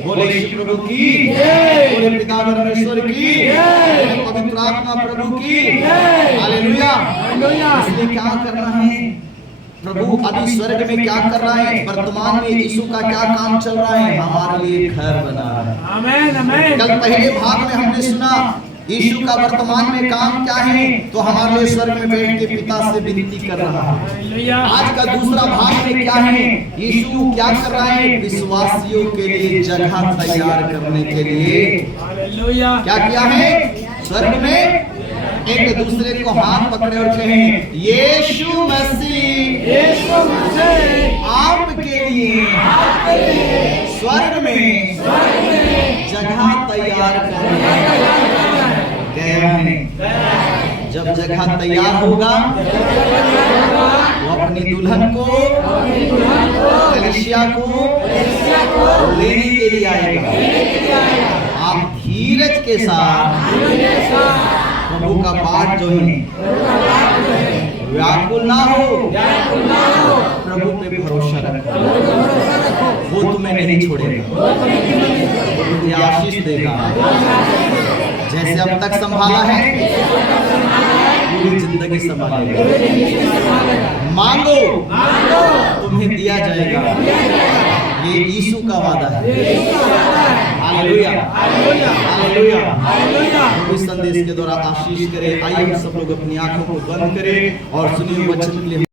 बोले यीशु प्रभु की, बोले पिता परमेश्वर की, बोले पवित्र आत्मा प्रभु की। हालेलुया। इसलिए क्या करना है? प्रभु अभी स्वर्ग में क्या कर रहा है? वर्तमान में यीशु का क्या काम चल रहा है? हमारे लिए घर बना रहा है। आमीन, आमीन। कल पहले भाग में हमने सुना यीशु का वर्तमान में काम क्या है, तो हमारे लिए स्वर्ग में बैठ के पिता से विनती कर रहा है। आज का दूसरा भाग में क्या है? यीशु क्या कर रहा है? विश्वासियों के लिए जगह तैयार करने के लिए क्या किया है? स्वर्ग में एक दूसरे को हाथ पकड़े और कहें यीशु मसीह आपके लिए स्वर्ग में जगह तैयार कर गया है। जब जगह तैयार होगा वो अपनी दुल्हन को कलीसिया को लेने के लिए आएगा। आप धीरज के साथ प्रभु का बाट जो है व्याकुल ना हो, प्रभु पे भरोसा रखो, वो तुम्हें नहीं छोड़ेगा, वो तुझे आशीष देगा। जैसे अब तक संभाला है पूरी जिंदगी संभालेगा। मांगो तुम्हें दिया जाएगा, ये यीशु का वादा है। Hallelujah, hallelujah. प्रभु इस संदेश के द्वारा आशीष करे। आइए हम सब लोग अपनी आंखों को बंद करें और सुनिए वचन के लिए